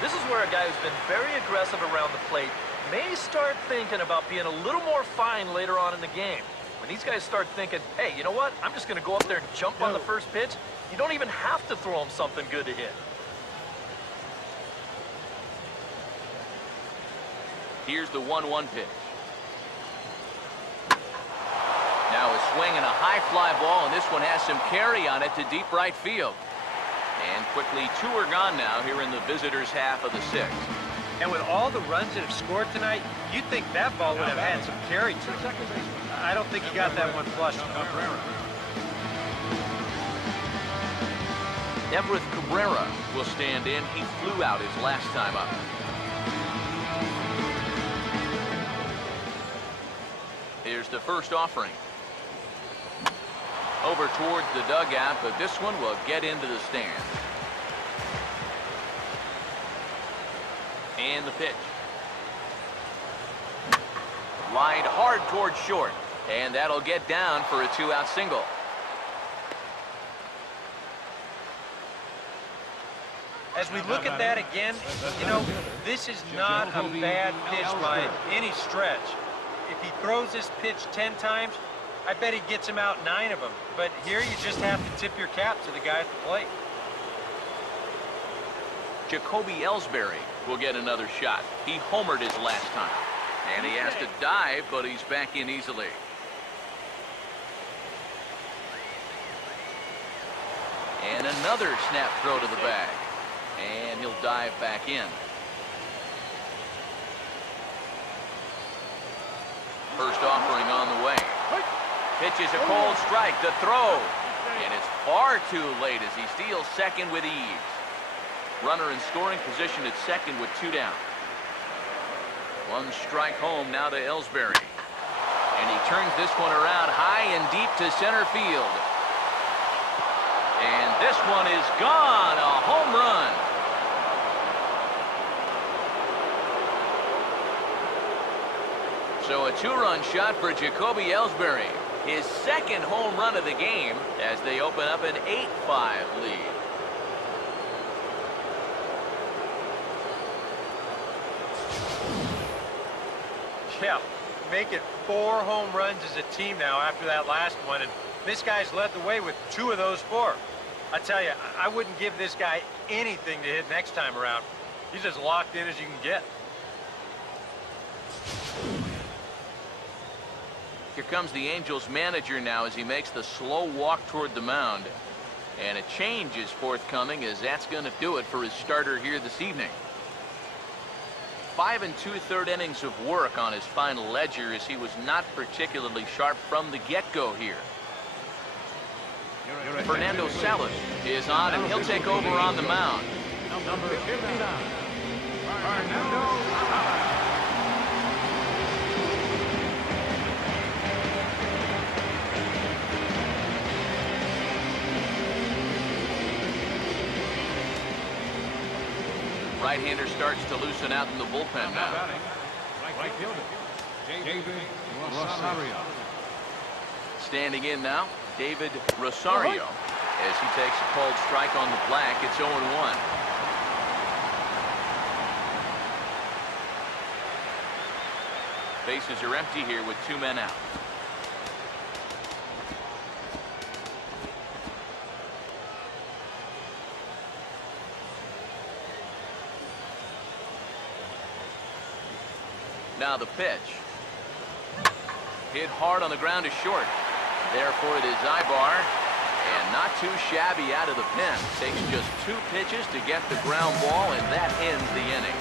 This is where a guy who's been very aggressive around the plate may start thinking about being a little more fine later on in the game. When these guys start thinking, hey, you know what? I'm just going to go up there and jump on the first pitch. You don't even have to throw him something good to hit. Here's the 1-1 pitch. Now a swing and a high fly ball, and this one has some carry on it to deep right field. And quickly, 2 are gone now here in the visitors' half of the 6th. And with all the runs that have scored tonight, you'd think that ball would have had some carry to it. I don't think he got that one flushed. Everett Cabrera will stand in. He flew out his last time up. Here's the first offering. Over towards the dugout, but this one will get into the stand. And the pitch. Lined hard towards short, and that'll get down for a 2-out single. As we look at that again, you know, this is not a bad pitch by any stretch. If he throws this pitch 10 times, I bet he gets him out 9 of them. But here you just have to tip your cap to the guy at the plate. Jacoby Ellsbury will get another shot. He homered his last time. And he has to dive, but he's back in easily. And another snap throw to the bag. And he'll dive back in. First offering on the way. Pitches a cold strike. The throw. And it's far too late as he steals second with ease. Runner in scoring position at second with 2 down. 1 strike home now to Ellsbury. And he turns this one around high and deep to center field. And this one is gone. A home run. So a 2-run shot for Jacoby Ellsbury. His second home run of the game as they open up an 8-5 lead. Yeah, make it 4 home runs as a team now after that last one, and this guy's led the way with 2 of those 4. I tell you, I wouldn't give this guy anything to hit next time around. He's as locked in as you can get. Here comes the Angels manager now as he makes the slow walk toward the mound. And a change is forthcoming as that's going to do it for his starter here this evening. 5 2/3 innings of work on his final ledger as he was not particularly sharp from the get-go here. Fernando Salas is on and he'll take over on the mound. Number 59, Fernando Salas. Right-hander starts to loosen out in the bullpen now. Right fielder, David Rosario. Standing in now, David Rosario. As he takes a cold strike on the black, it's 0-1. Bases are empty here with 2 men out. Now the pitch. Hit hard on the ground to short. Therefore it is Ibar. And not too shabby out of the pen. Takes just 2 pitches to get the ground ball, and that ends the inning.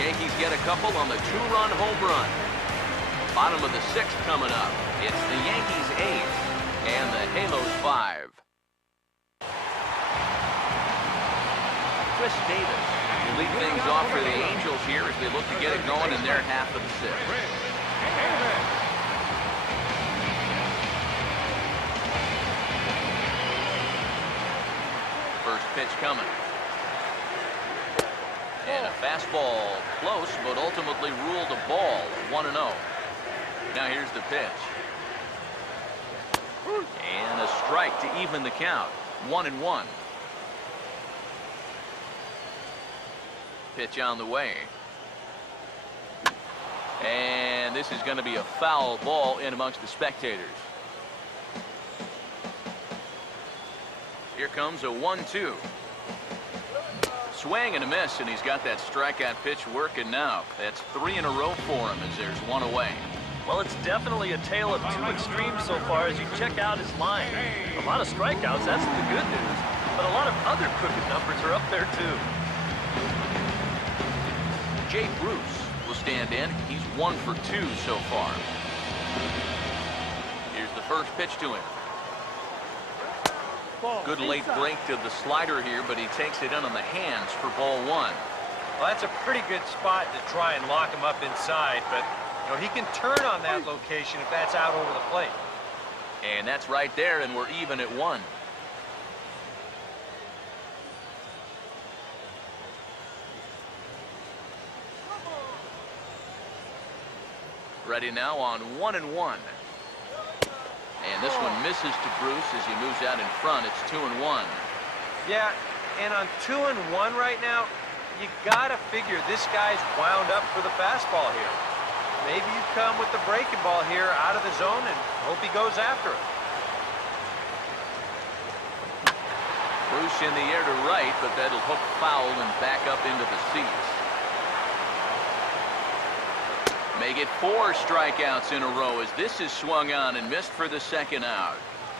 Yankees get a couple on the 2-run home run. Bottom of the 6th coming up. It's the Yankees 8th and the Halos 5. Chris Davis will lead things off for the Angels here as they look to get it going in their half of the sixth. First pitch coming. And a fastball close, but ultimately ruled a ball, 1-0. Now here's the pitch. And a strike to even the count, 1-1. Pitch on the way. And this is going to be a foul ball in amongst the spectators. Here comes a 1-2. Swing and a miss, and he's got that strikeout pitch working now. That's 3 in a row for him as there's one away. Well, it's definitely a tale of two extremes so far as you check out his line. A lot of strikeouts, that's the good news. But a lot of other crooked numbers are up there, too. Jay Bruce will stand in. He's 1 for 2 so far. Here's the first pitch to him. Good late break to the slider here, but he takes it in on the hands for ball 1. Well, that's a pretty good spot to try and lock him up inside, but you know, he can turn on that location if that's out over the plate. And that's right there, and we're even at 1. Ready now on 1-1. And this one misses to Bruce as he moves out in front. It's 2-1. Yeah, and on 2-1 right now, you gotta figure this guy's wound up for the fastball here. Maybe you come with the breaking ball here out of the zone and hope he goes after it. Bruce in the air to right, but that'll hook foul and back up into the seats. Make it 4 strikeouts in a row as this is swung on and missed for the second out.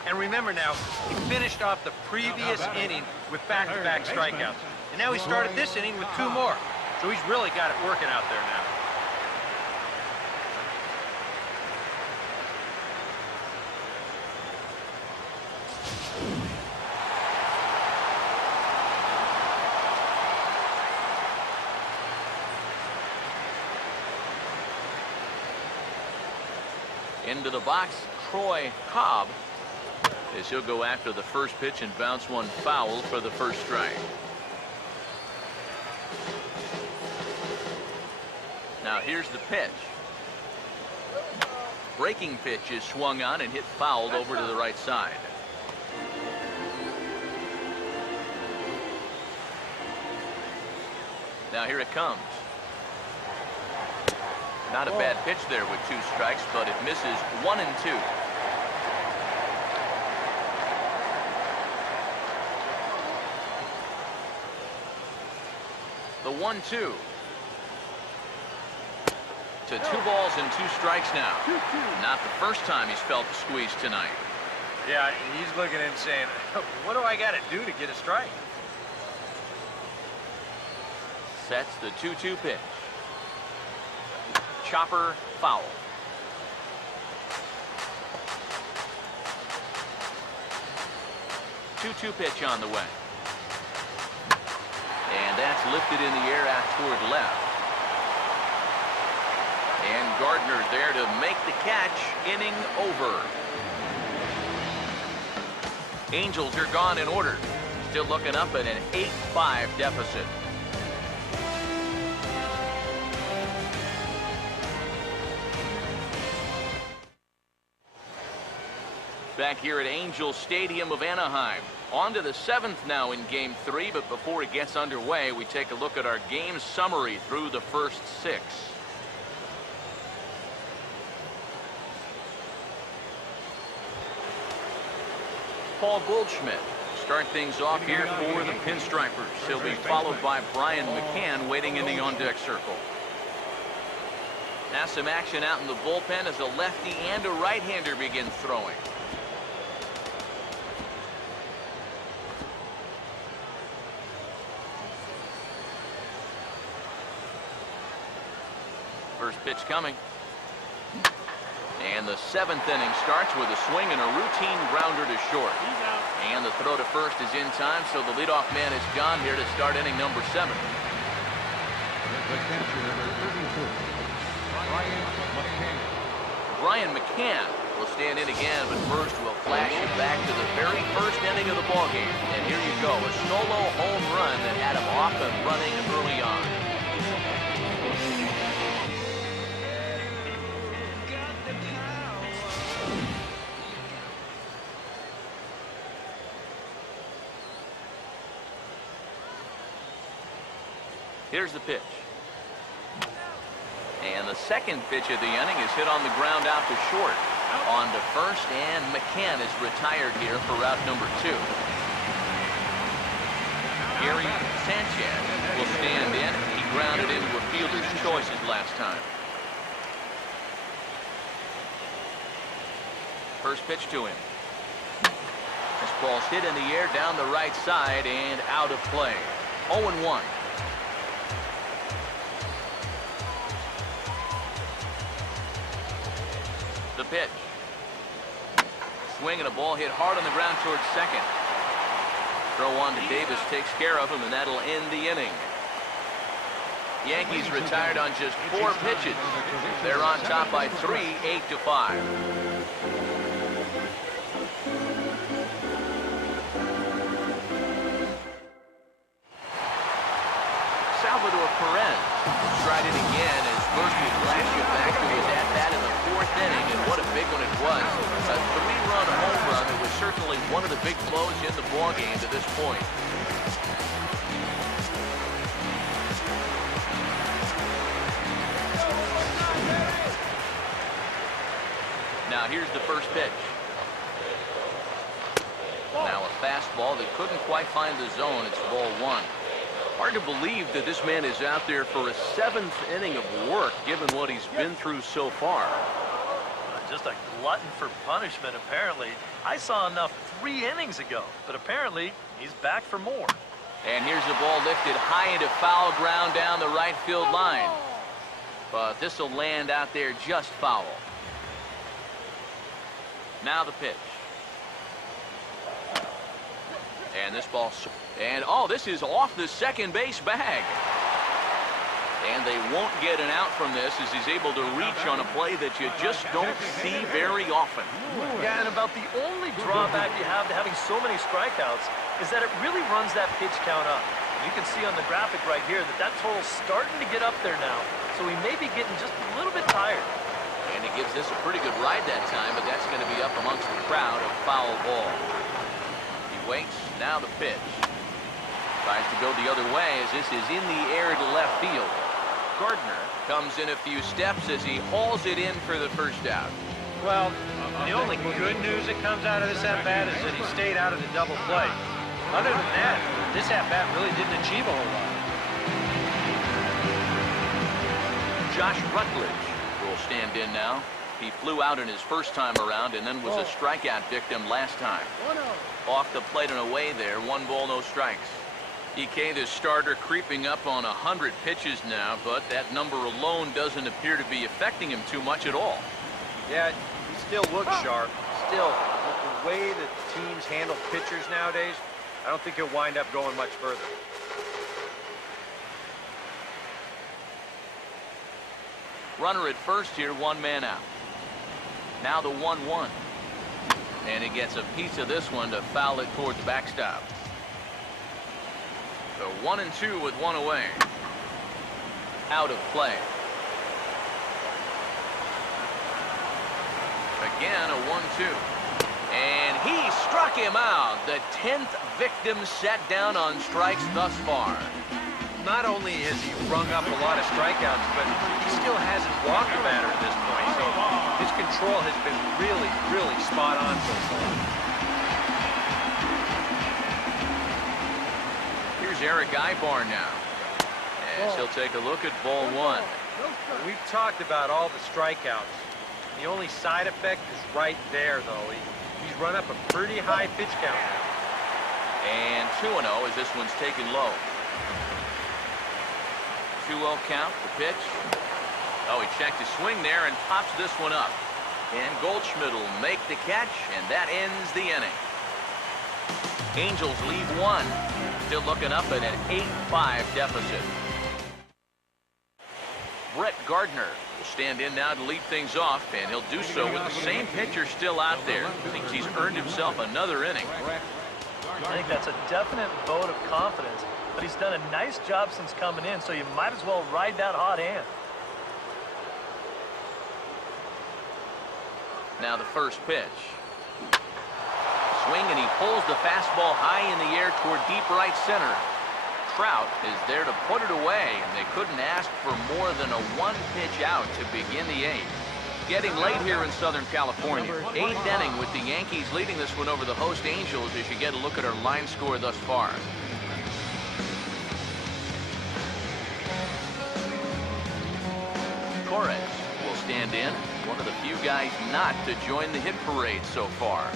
And remember now, he finished off the previous inning with back-to-back strikeouts. And now he started this inning with 2 more. So he's really got it working out there now. Into the box, Troy Cobb, as he'll go after the first pitch and bounce one foul for the first strike. Now here's the pitch. Breaking pitch is swung on and hit fouled over to the right side. Now here it comes. Not a bad pitch there with 2 strikes, but it misses 1-2. The 1-2. To 2 balls and 2 strikes now. Not the first time he's felt the squeeze tonight. Yeah, he's looking and saying, what do I got to do to get a strike? Sets the 2-2 pitch. Chopper foul. Two-two pitch on the way. And that's lifted in the air out toward left. And Gardner there to make the catch. Inning over. Angels are gone in order. Still looking up at an 8-5 deficit. Back here at Angel Stadium of Anaheim. On to the 7th now in Game 3, but before it gets underway, we take a look at our game summary through the first 6. Paul Goldschmidt start things off here for the Pinstripers. He'll be followed by Brian McCann waiting in the on-deck circle. Now some action out in the bullpen as a lefty and a right-hander begin throwing. First pitch coming. And the 7th inning starts with a swing and a routine grounder to short. And the throw to first is in time, so the leadoff man is gone here to start inning number 7. the catcher, number 32, Brian McCann. Brian McCann will stand in again, but first we'll flash you back to the very first inning of the ballgame. And here you go, a solo home run that had him off and running early on. Here's the pitch. And the second pitch of the inning is hit on the ground out to short. On to first, and McCann is retired here for route number 2. Gary Sanchez will stand in. He grounded into a fielder's choices last time. First pitch to him. This ball's hit in the air down the right side and out of play. 0-1. The pitch. Swing and a ball hit hard on the ground towards second. Throw on to Davis takes care of him, and that'll end the inning. Yankees retired on just 4 pitches. They're on top by 3, 8-5. Salvador Perez tried it again as first we flash you back to his at-bat in the 4th inning, and what a big one it was. A 3-run home run that was certainly one of the big blows in the ballgame to this point. Now here's the first pitch. Now a fastball that couldn't quite find the zone. It's ball 1. Hard to believe that this man is out there for a 7th inning of work, given what he's been through so far. Just a glutton for punishment, apparently. I saw enough 3 innings ago, but apparently he's back for more. And here's the ball lifted high into foul ground down the right field line. But this will land out there just foul. Now the pitch. And this ball, and oh, this is off the second base bag. And they won't get an out from this as he's able to reach on a play that you just don't see very often. Yeah, and about the only drawback you have to having so many strikeouts is that it really runs that pitch count up. You can see on the graphic right here that total's starting to get up there now, so he may be getting just a little bit tired. And he gives this a pretty good ride that time, but that's going to be up amongst the crowd, a foul ball. He waits, now the pitch. Tries to go the other way as this is in the air to left field. Gardner comes in a few steps as he hauls it in for the first out. Well, the only good news that comes out of this at-bat is that he stayed out of the double play. Other than that, this at-bat really didn't achieve a whole lot. Josh Rutledge will stand in now. He flew out in his first time around and then was a strikeout victim last time. Off the plate and away there, 1 ball, no strikes. EK, the starter, creeping up on 100 pitches now, but that number alone doesn't appear to be affecting him too much at all. Yeah, he still looks sharp. Still, with the way that teams handle pitchers nowadays, I don't think he'll wind up going much further. Runner at first here, 1 man out. Now the 1-1. And he gets a piece of this one to foul it toward the backstop. So 1-2 with 1 away. Out of play. Again, a 1-2. And he struck him out. The 10th victim set down on strikes thus far. Not only has he rung up a lot of strikeouts, but he still hasn't walked a batter at this point. So his control has been really, really spot on so far. Here's Eric Ibar now. As he'll take a look at ball 1. We've talked about all the strikeouts. The only side effect is right there, though. He's run up a pretty high pitch count now. And 2-0 as this one's taken low. 2-0 count, the pitch. Oh, he checked his swing there and pops this one up. And Goldschmidt will make the catch, and that ends the inning. Angels lead 1. Still looking up at an 8-5 deficit. Brett Gardner will stand in now to lead things off, and he'll do so with the same pitcher still out there. Thinks he's earned himself another inning. I think that's a definite vote of confidence, but he's done a nice job since coming in, so you might as well ride that hot hand. Now the first pitch. Swing, and he pulls the fastball high in the air toward deep right center. Trout is there to put it away, and they couldn't ask for more than a one-pitch out to begin the eighth. Getting late here in Southern California. Eighth inning with the Yankees leading this one over the host Angels as you get a look at our line score thus far. Torres will stand in, one of the few guys not to join the hit parade so far.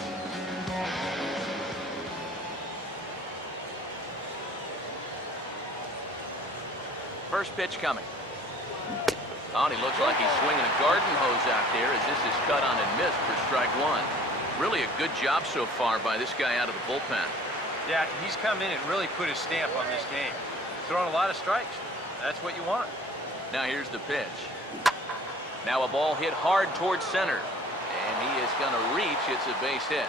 First pitch coming. Oh, and he looks like he's swinging a garden hose out there as this is cut on and missed for strike one. Really a good job so far by this guy out of the bullpen. Yeah, he's come in and really put his stamp on this game. Throwing a lot of strikes. That's what you want. Now here's the pitch. Now a ball hit hard towards center. And he is going to reach. It's a base hit.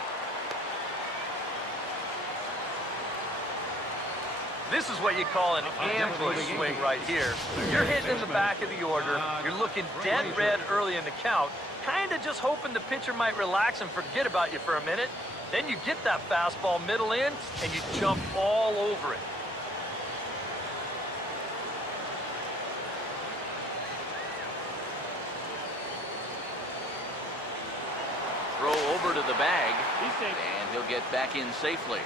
This is what you call an ambush swing right here. You're hitting in the back of the order. You're looking dead red early in the count, kind of just hoping the pitcher might relax and forget about you for a minute. Then you get that fastball middle in, and you jump all over it. Throw over to the bag, and he'll get back in safely.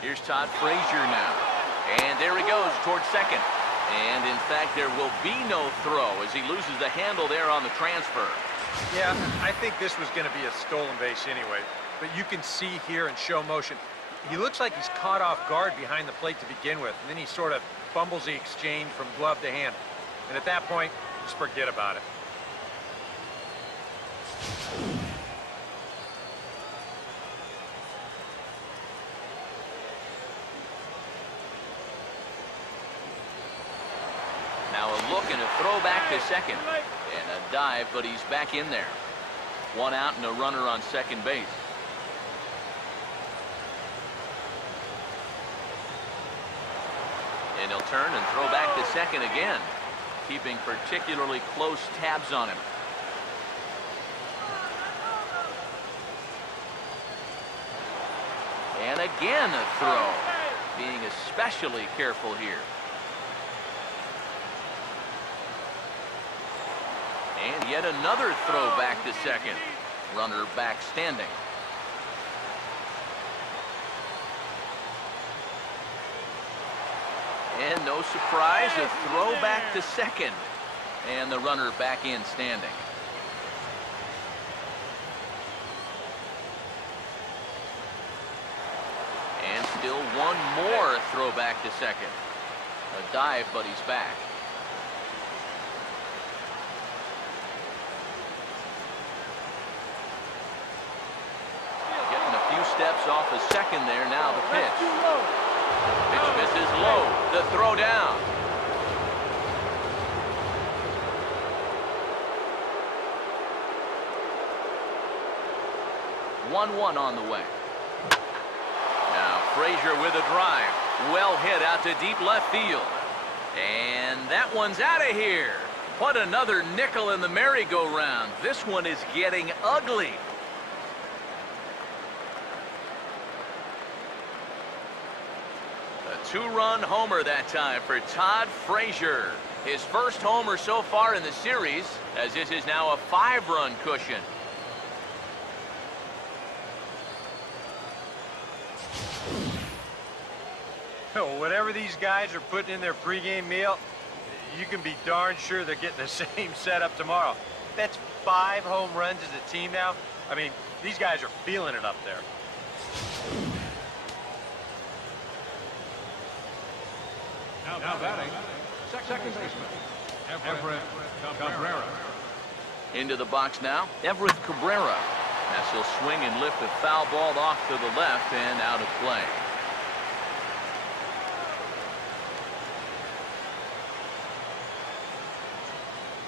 Here's Todd Frazier now. And there he goes towards second. And in fact, there will be no throw as he loses the handle there on the transfer. Yeah, I think this was going to be a stolen base anyway. But you can see here in show motion, he looks like he's caught off guard behind the plate to begin with. And then he sort of fumbles the exchange from glove to hand. And at that point, just forget about it. Now a look and a throw back to second. And a dive, but he's back in there. One out and a runner on second base. And he'll turn and throw back to second again, keeping particularly close tabs on him. And again a throw, being especially careful here. And yet another throw back to second. Runner back standing. And no surprise, a throw back to second. And the runner back in standing. And still one more throw back to second. A dive, but he's back. Getting a few steps off of second there. Now the pitch. Pitch misses low. The throw down. One on the way. Now Frazier with a drive. Well hit out to deep left field. And that one's out of here. What another nickel in the merry-go-round. This one is getting ugly. A two-run homer that time for Todd Frazier. His first homer so far in the series, as this is now a 5-run cushion. Whatever these guys are putting in their pregame meal, you can be darn sure they're getting the same setup tomorrow. That's 5 home runs as a team now. I mean, these guys are feeling it up there. Now batting, second baseman, Everett Cabrera. Into the box now, Everett Cabrera. As he'll swing and lift the foul ball off to the left and out of play.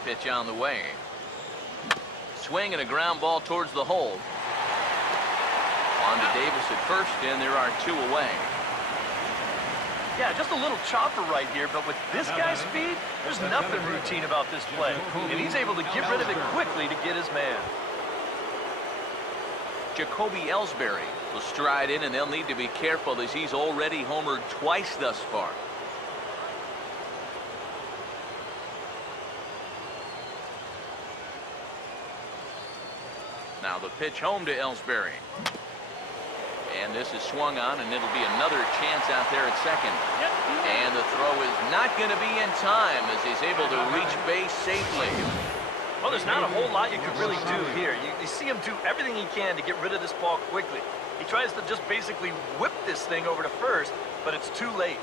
Pitch on the way. Swing and a ground ball towards the hole. On to Davis at first, and there are 2 away. Yeah, just a little chopper right here, but with this guy's speed, there's nothing routine about this play. And he's able to get rid of it quickly to get his man. Jacoby Ellsbury will stride in, and they'll need to be careful as he's already homered twice thus far. Now the pitch home to Ellsbury. And this is swung on, and it'll be another chance out there at second. And the throw is not going to be in time as he's able to reach base safely. Well, there's not a whole lot you could really do here. You see him do everything he can to get rid of this ball quickly. He tries to just basically whip this thing over to first, but it's too late.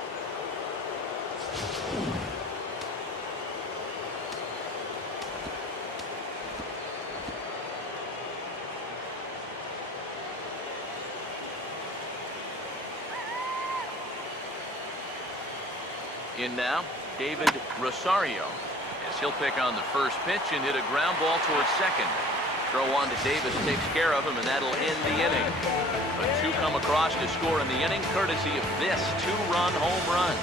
In now, David Rosario, as he'll pick on the first pitch and hit a ground ball towards second. Throw on to Davis takes care of him, and that'll end the inning. But 2 come across to score in the inning, courtesy of this 2-run home run.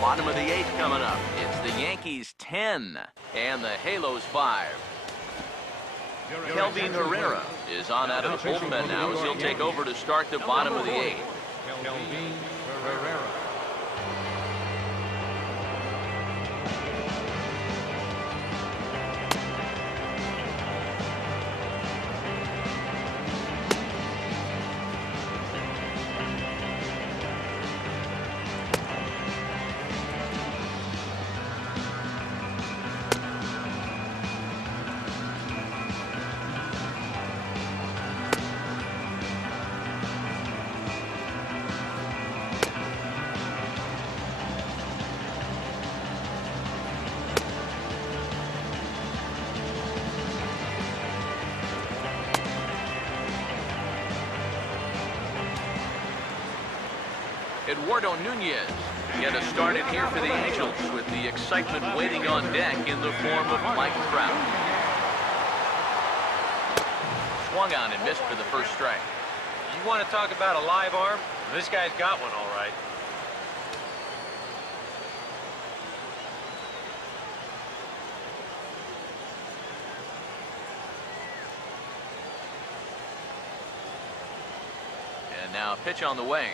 Bottom of the 8th coming up. It's the Yankees 10 and the Halos 5. Kelvin Herrera is on out of the bullpen now as he'll take over to start the bottom of the 8th. Kelvin Herrera. Eduardo Nunez get us started here for the Angels with the excitement waiting on deck in the form of Mike Trout. Swung on and missed for the first strike. You want to talk about a live arm? This guy's got one all right. And now a pitch on the way.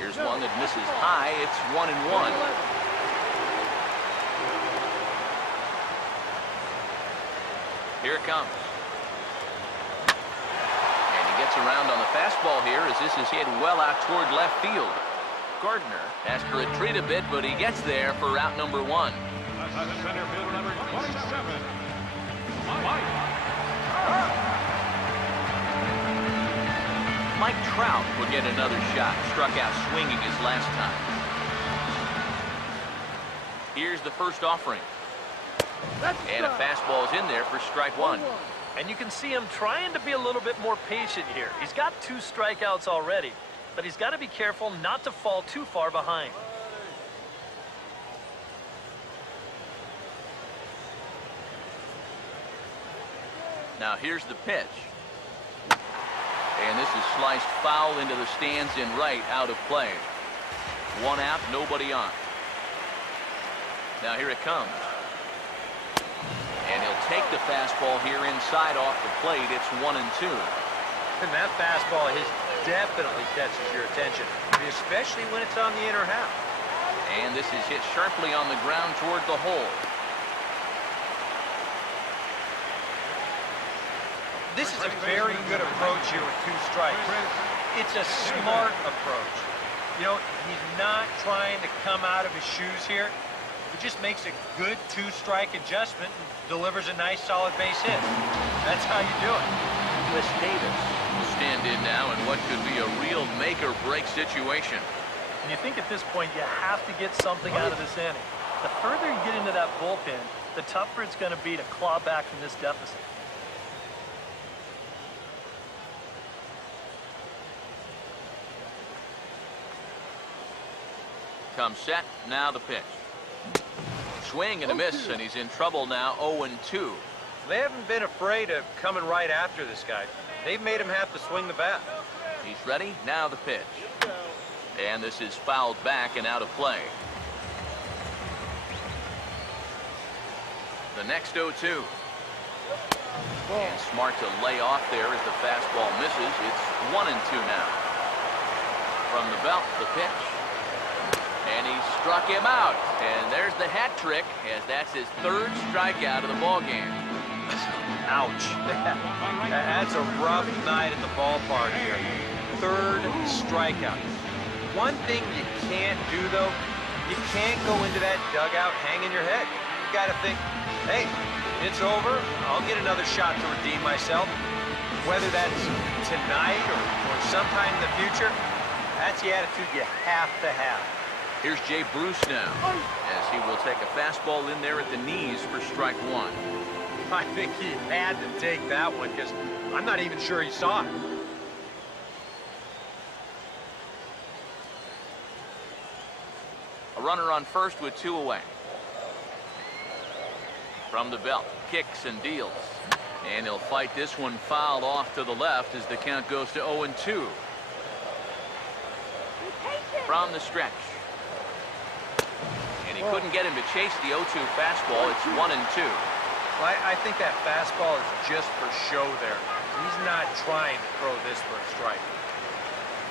Here's one that misses high. It's 1-1. Here it comes. And he gets around on the fastball here as this is hit well out toward left field. Gardner has to retreat a bit, but he gets there for out number 1. Center fielder number 27. Mike Trout will get another shot. Struck out swinging his last time. Here's the first offering. And a fastball is in there for strike 1. And you can see him trying to be a little bit more patient here. He's got 2 strikeouts already, but he's got to be careful not to fall too far behind. Now here's the pitch. And this is sliced foul into the stands in right, out of play. 1 out, nobody on. Now here it comes. And he'll take the fastball here inside off the plate. It's 1-2. And that fastball definitely catches your attention, especially when it's on the inner half. And this is hit sharply on the ground toward the hole. This is a very good approach here with 2 strikes. It's a smart approach. You know, he's not trying to come out of his shoes here. He just makes a good 2-strike adjustment and delivers a nice solid base hit. That's how you do it. Chris Davis will stand in now in what could be a real make-or-break situation. And you think at this point you have to get something out of this inning. The further you get into that bullpen, the tougher it's going to be to claw back from this deficit. Comes set, now the pitch. Swing and a miss, and he's in trouble now, 0-2. They haven't been afraid of coming right after this guy. They've made him have to swing the bat. He's ready, now the pitch. And this is fouled back and out of play. The next 0-2. And smart to lay off there as the fastball misses. It's 1-2 now. From the belt, the pitch. And he struck him out. And there's the hat trick, as that's his third strikeout of the ball game. Ouch. That's a rough night at the ballpark here. Third strikeout. One thing you can't do, though, you can't go into that dugout hanging your head. You got to think, hey, it's over. I'll get another shot to redeem myself. Whether that's tonight or sometime in the future, that's the attitude you have to have. Here's Jay Bruce now, as he will take a fastball in there at the knees for strike one. I think he had to take that one because I'm not even sure he saw it. A runner on first with 2 away. From the belt, kicks and deals. And he'll fight this one fouled off to the left as the count goes to 0-2. From the stretch. And he couldn't get him to chase the 0-2 fastball. It's 1-2. Well, I think that fastball is just for show there. He's not trying to throw this for a strike.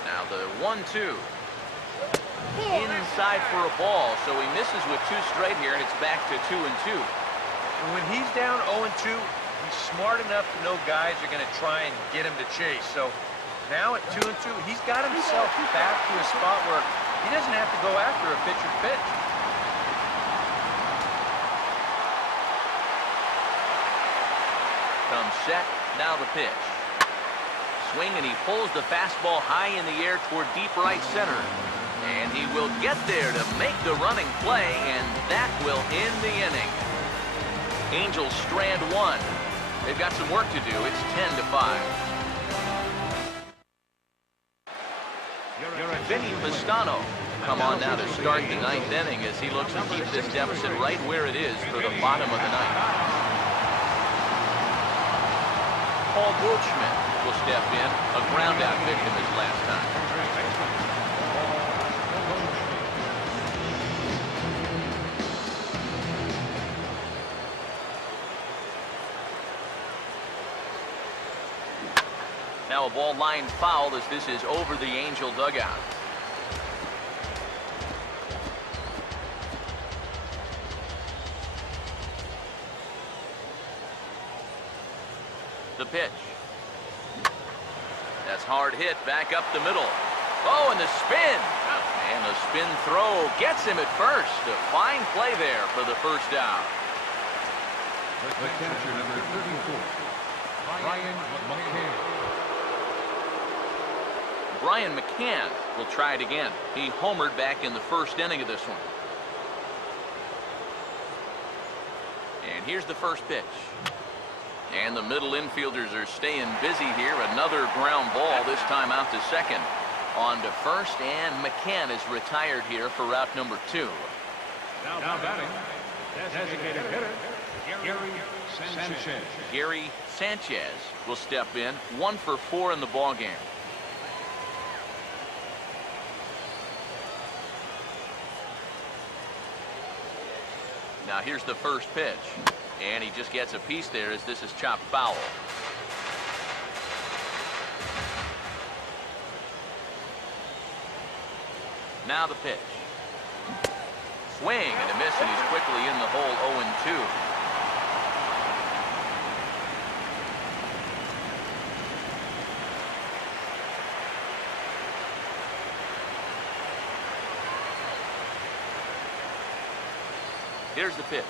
Now the 1-2. Inside for a ball, so he misses with 2 straight here, and it's back to 2-2. And when he's down 0-2, he's smart enough to know guys are going to try and get him to chase. So now at 2-2, he's got himself back to a spot where he doesn't have to go after a pitcher's pitch. Comes set, now the pitch. Swing, and he pulls the fastball high in the air toward deep right center. And he will get there to make the running play, and that will end the inning. Angels strand 1. They've got some work to do. It's 10-5. Vinny Pistano come on now to start the 9th inning as he looks to keep this deficit right where it is for the bottom of the 9th. Paul Goldschmidt will step in, a ground-out victim his last time. Now a ball lined foul as this is over the Angel dugout. The pitch. That's hard hit back up the middle. Oh, and the spin. And the spin throw gets him at first. A fine play there for the first out. The catcher, number 34, Brian McCann. Brian McCann will try it again. He homered back in the first inning of this one. And here's the first pitch. And the middle infielders are staying busy here. Another ground ball, this time out to second. On to first, and McCann is retired here for route number 2. Now batting, designated hitter, Gary Sanchez. Gary Sanchez will step in, 1 for 4 in the ball game. Now here's the first pitch, and he just gets a piece there as this is chopped foul. Now the pitch. Swing and a miss, and he's quickly in the hole, 0-2. Here's the pitch.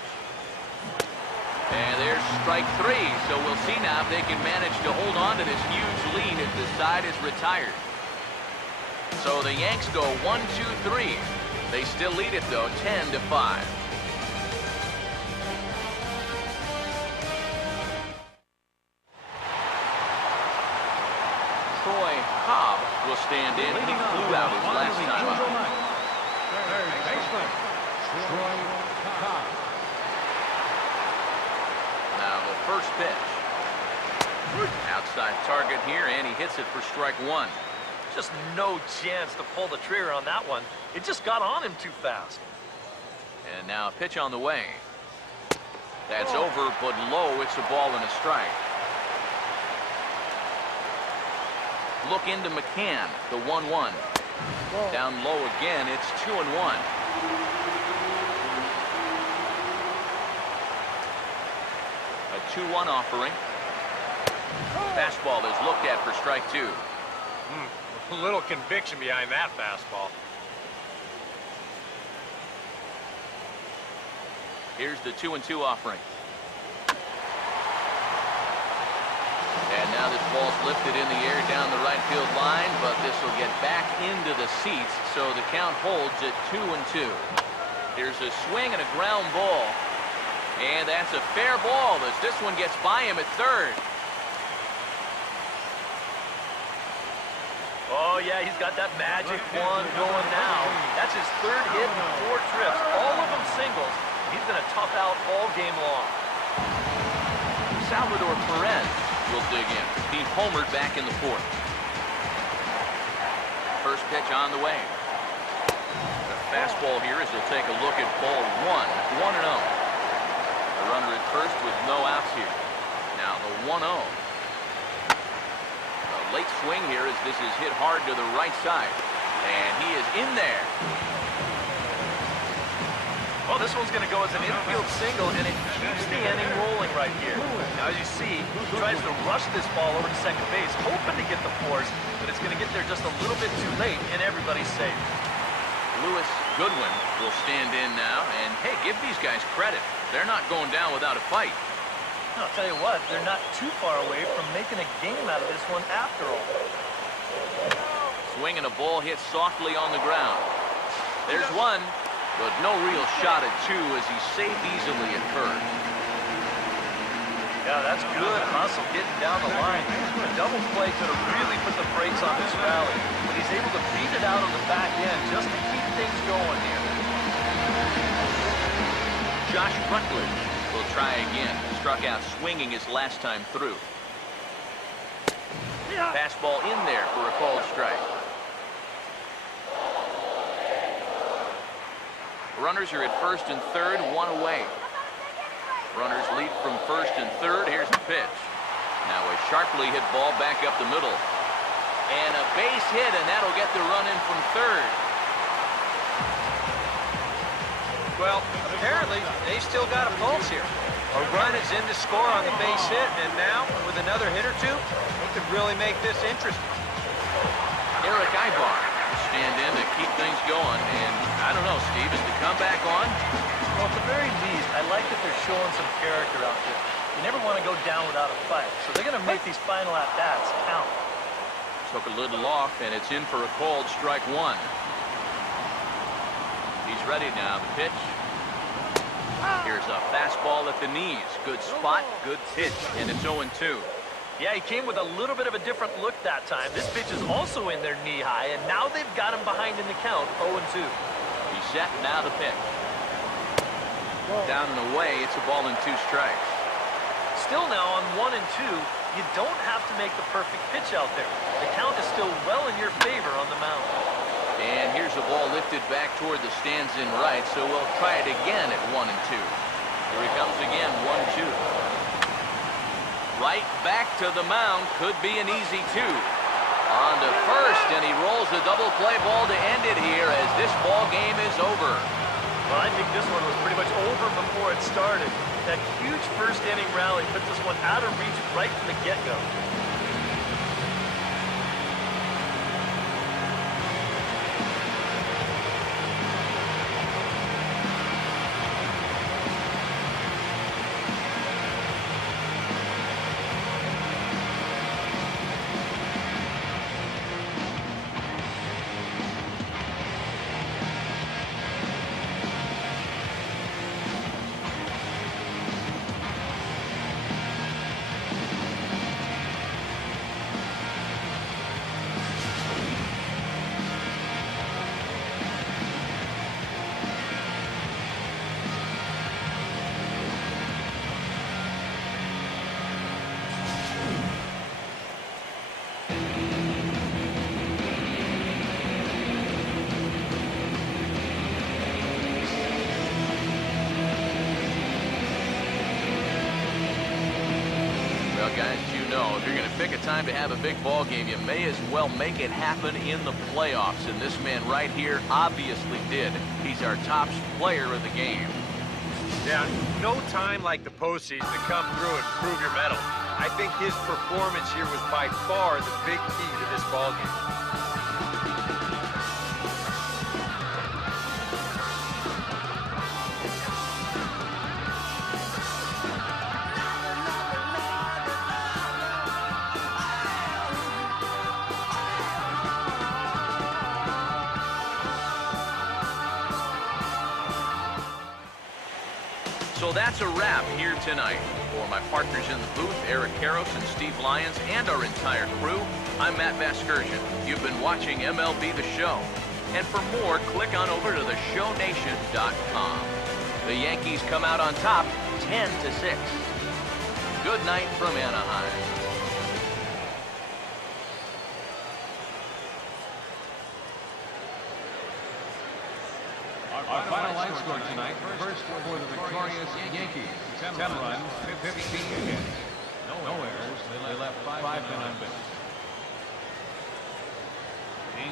And there's strike 3. So we'll see now if they can manage to hold on to this huge lead as the side is retired. So the Yanks go 1-2-3. They still lead it, though, 10-5. Troy Cobb will stand in. He flew out his last time out. Strike time. Now the first pitch. Outside target here, and he hits it for strike one. Just no chance to pull the trigger on that one. It just got on him too fast. And now a pitch on the way. That's over, but low. It's a ball and a strike. Look into McCann, the 1-1. Down low again, it's 2-1. A 2-1 offering. Fastball is looked at for strike two. A little conviction behind that fastball. Here's the 2-2 offering. And now this ball's lifted in the air down the right field line, but this will get back into the seats, so the count holds at 2-2. Here's a swing and a ground ball. And that's a fair ball as this one gets by him at third. Oh, yeah, he's got that magic one going now. That's his third hit in 4 trips, all of them singles. He's been a tough out all game long. Salvador Perez will dig in. He homered back in the fourth. First pitch on the way. The fastball here as he'll take a look at ball 1, 1-0. The runner at first with no outs here. Now the 1-0. A late swing here as this is hit hard to the right side. And he is in there. Well, this one's going to go as an infield single, and it keeps the inning rolling right here. Now, as you see, he tries to rush this ball over to second base, hoping to get the force, but it's going to get there just a little bit too late, and everybody's safe. Lewis Goodwin will stand in now, and hey, give these guys credit. They're not going down without a fight. I'll tell you what, they're not too far away from making a game out of this one after all. Swing and a ball hit softly on the ground. There's one. But no real shot at two as he's saved easily at first. Yeah, that's good hustle getting down the line. A double play could have really put the brakes on this rally, but he's able to beat it out on the back end just to keep things going here. Josh Rutledge will try again. Struck out swinging his last time through. Fastball in there for a called strike. Runners are at first and third, one away. Runners lead from first and third. Here's the pitch. Now a sharply hit ball back up the middle. And a base hit, and that'll get the run in from third. Well, apparently, they've still got a pulse here. A run is in to score on the base hit, and now, with another hit or two, they could really make this interesting. Eric Ibar will stand in to keep things going, and I don't know, Steve, is the comeback on? Well, at the very least, I like that they're showing some character out there. You never want to go down without a fight, so they're going to make these final at-bats count. Took a little off, and it's in for a called strike one. He's ready now. The pitch. Here's a fastball at the knees. Good spot, good pitch, and it's 0-2. Yeah, he came with a little bit of a different look that time. This pitch is also in their knee high, and now they've got him behind in the count, 0-2. He's set, now the pitch. Down and away, it's a ball and 2 strikes. Still now on 1 and 2, you don't have to make the perfect pitch out there. The count is still well in your favor on the mound. And here's a ball lifted back toward the stands in right, so we'll try it again at 1 and 2. Here he comes again, 1-2. Right back to the mound, could be an easy 2. On to first, and he rolls a double play ball to end it here as this ball game is over. Well, I think this one was pretty much over before it started. That huge first inning rally put this one out of reach right from the get-go. know, if you're going to pick a time to have a big ball game, you may as well make it happen in the playoffs. And this man right here obviously did. He's our top player of the game. Yeah, no time like the postseason to come through and prove your mettle. I think his performance here was by far the big key to this ball game. So that's a wrap here tonight. For my partners in the booth, Eric Karros and Steve Lyons, and our entire crew, I'm Matt Vasgersian. You've been watching MLB The Show. And for more, click on over to theshownation.com. The Yankees come out on top 10-6. Good night from Anaheim. Our final line score tonight, first for the victorious Yankees. 10 runs, 15 hits. No errors. They left 5 men on base.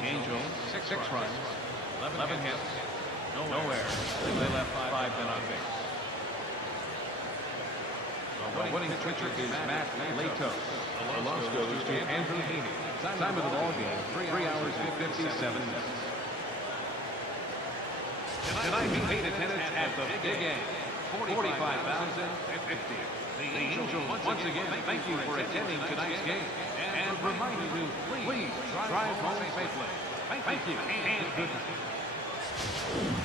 Angels, 6 runs, 11 hits. No errors. They left 5 men on base. The winning pitcher is Matt Latos. The loss goes to Andrew Heaney. Time of the ball game, 3 hours and 57 minutes. Tonight, we paid attendance at the big game, 45,050. The Angels, once again, thank you for attending tonight's game. And remind you to please drive home safely. Thank you, and good night.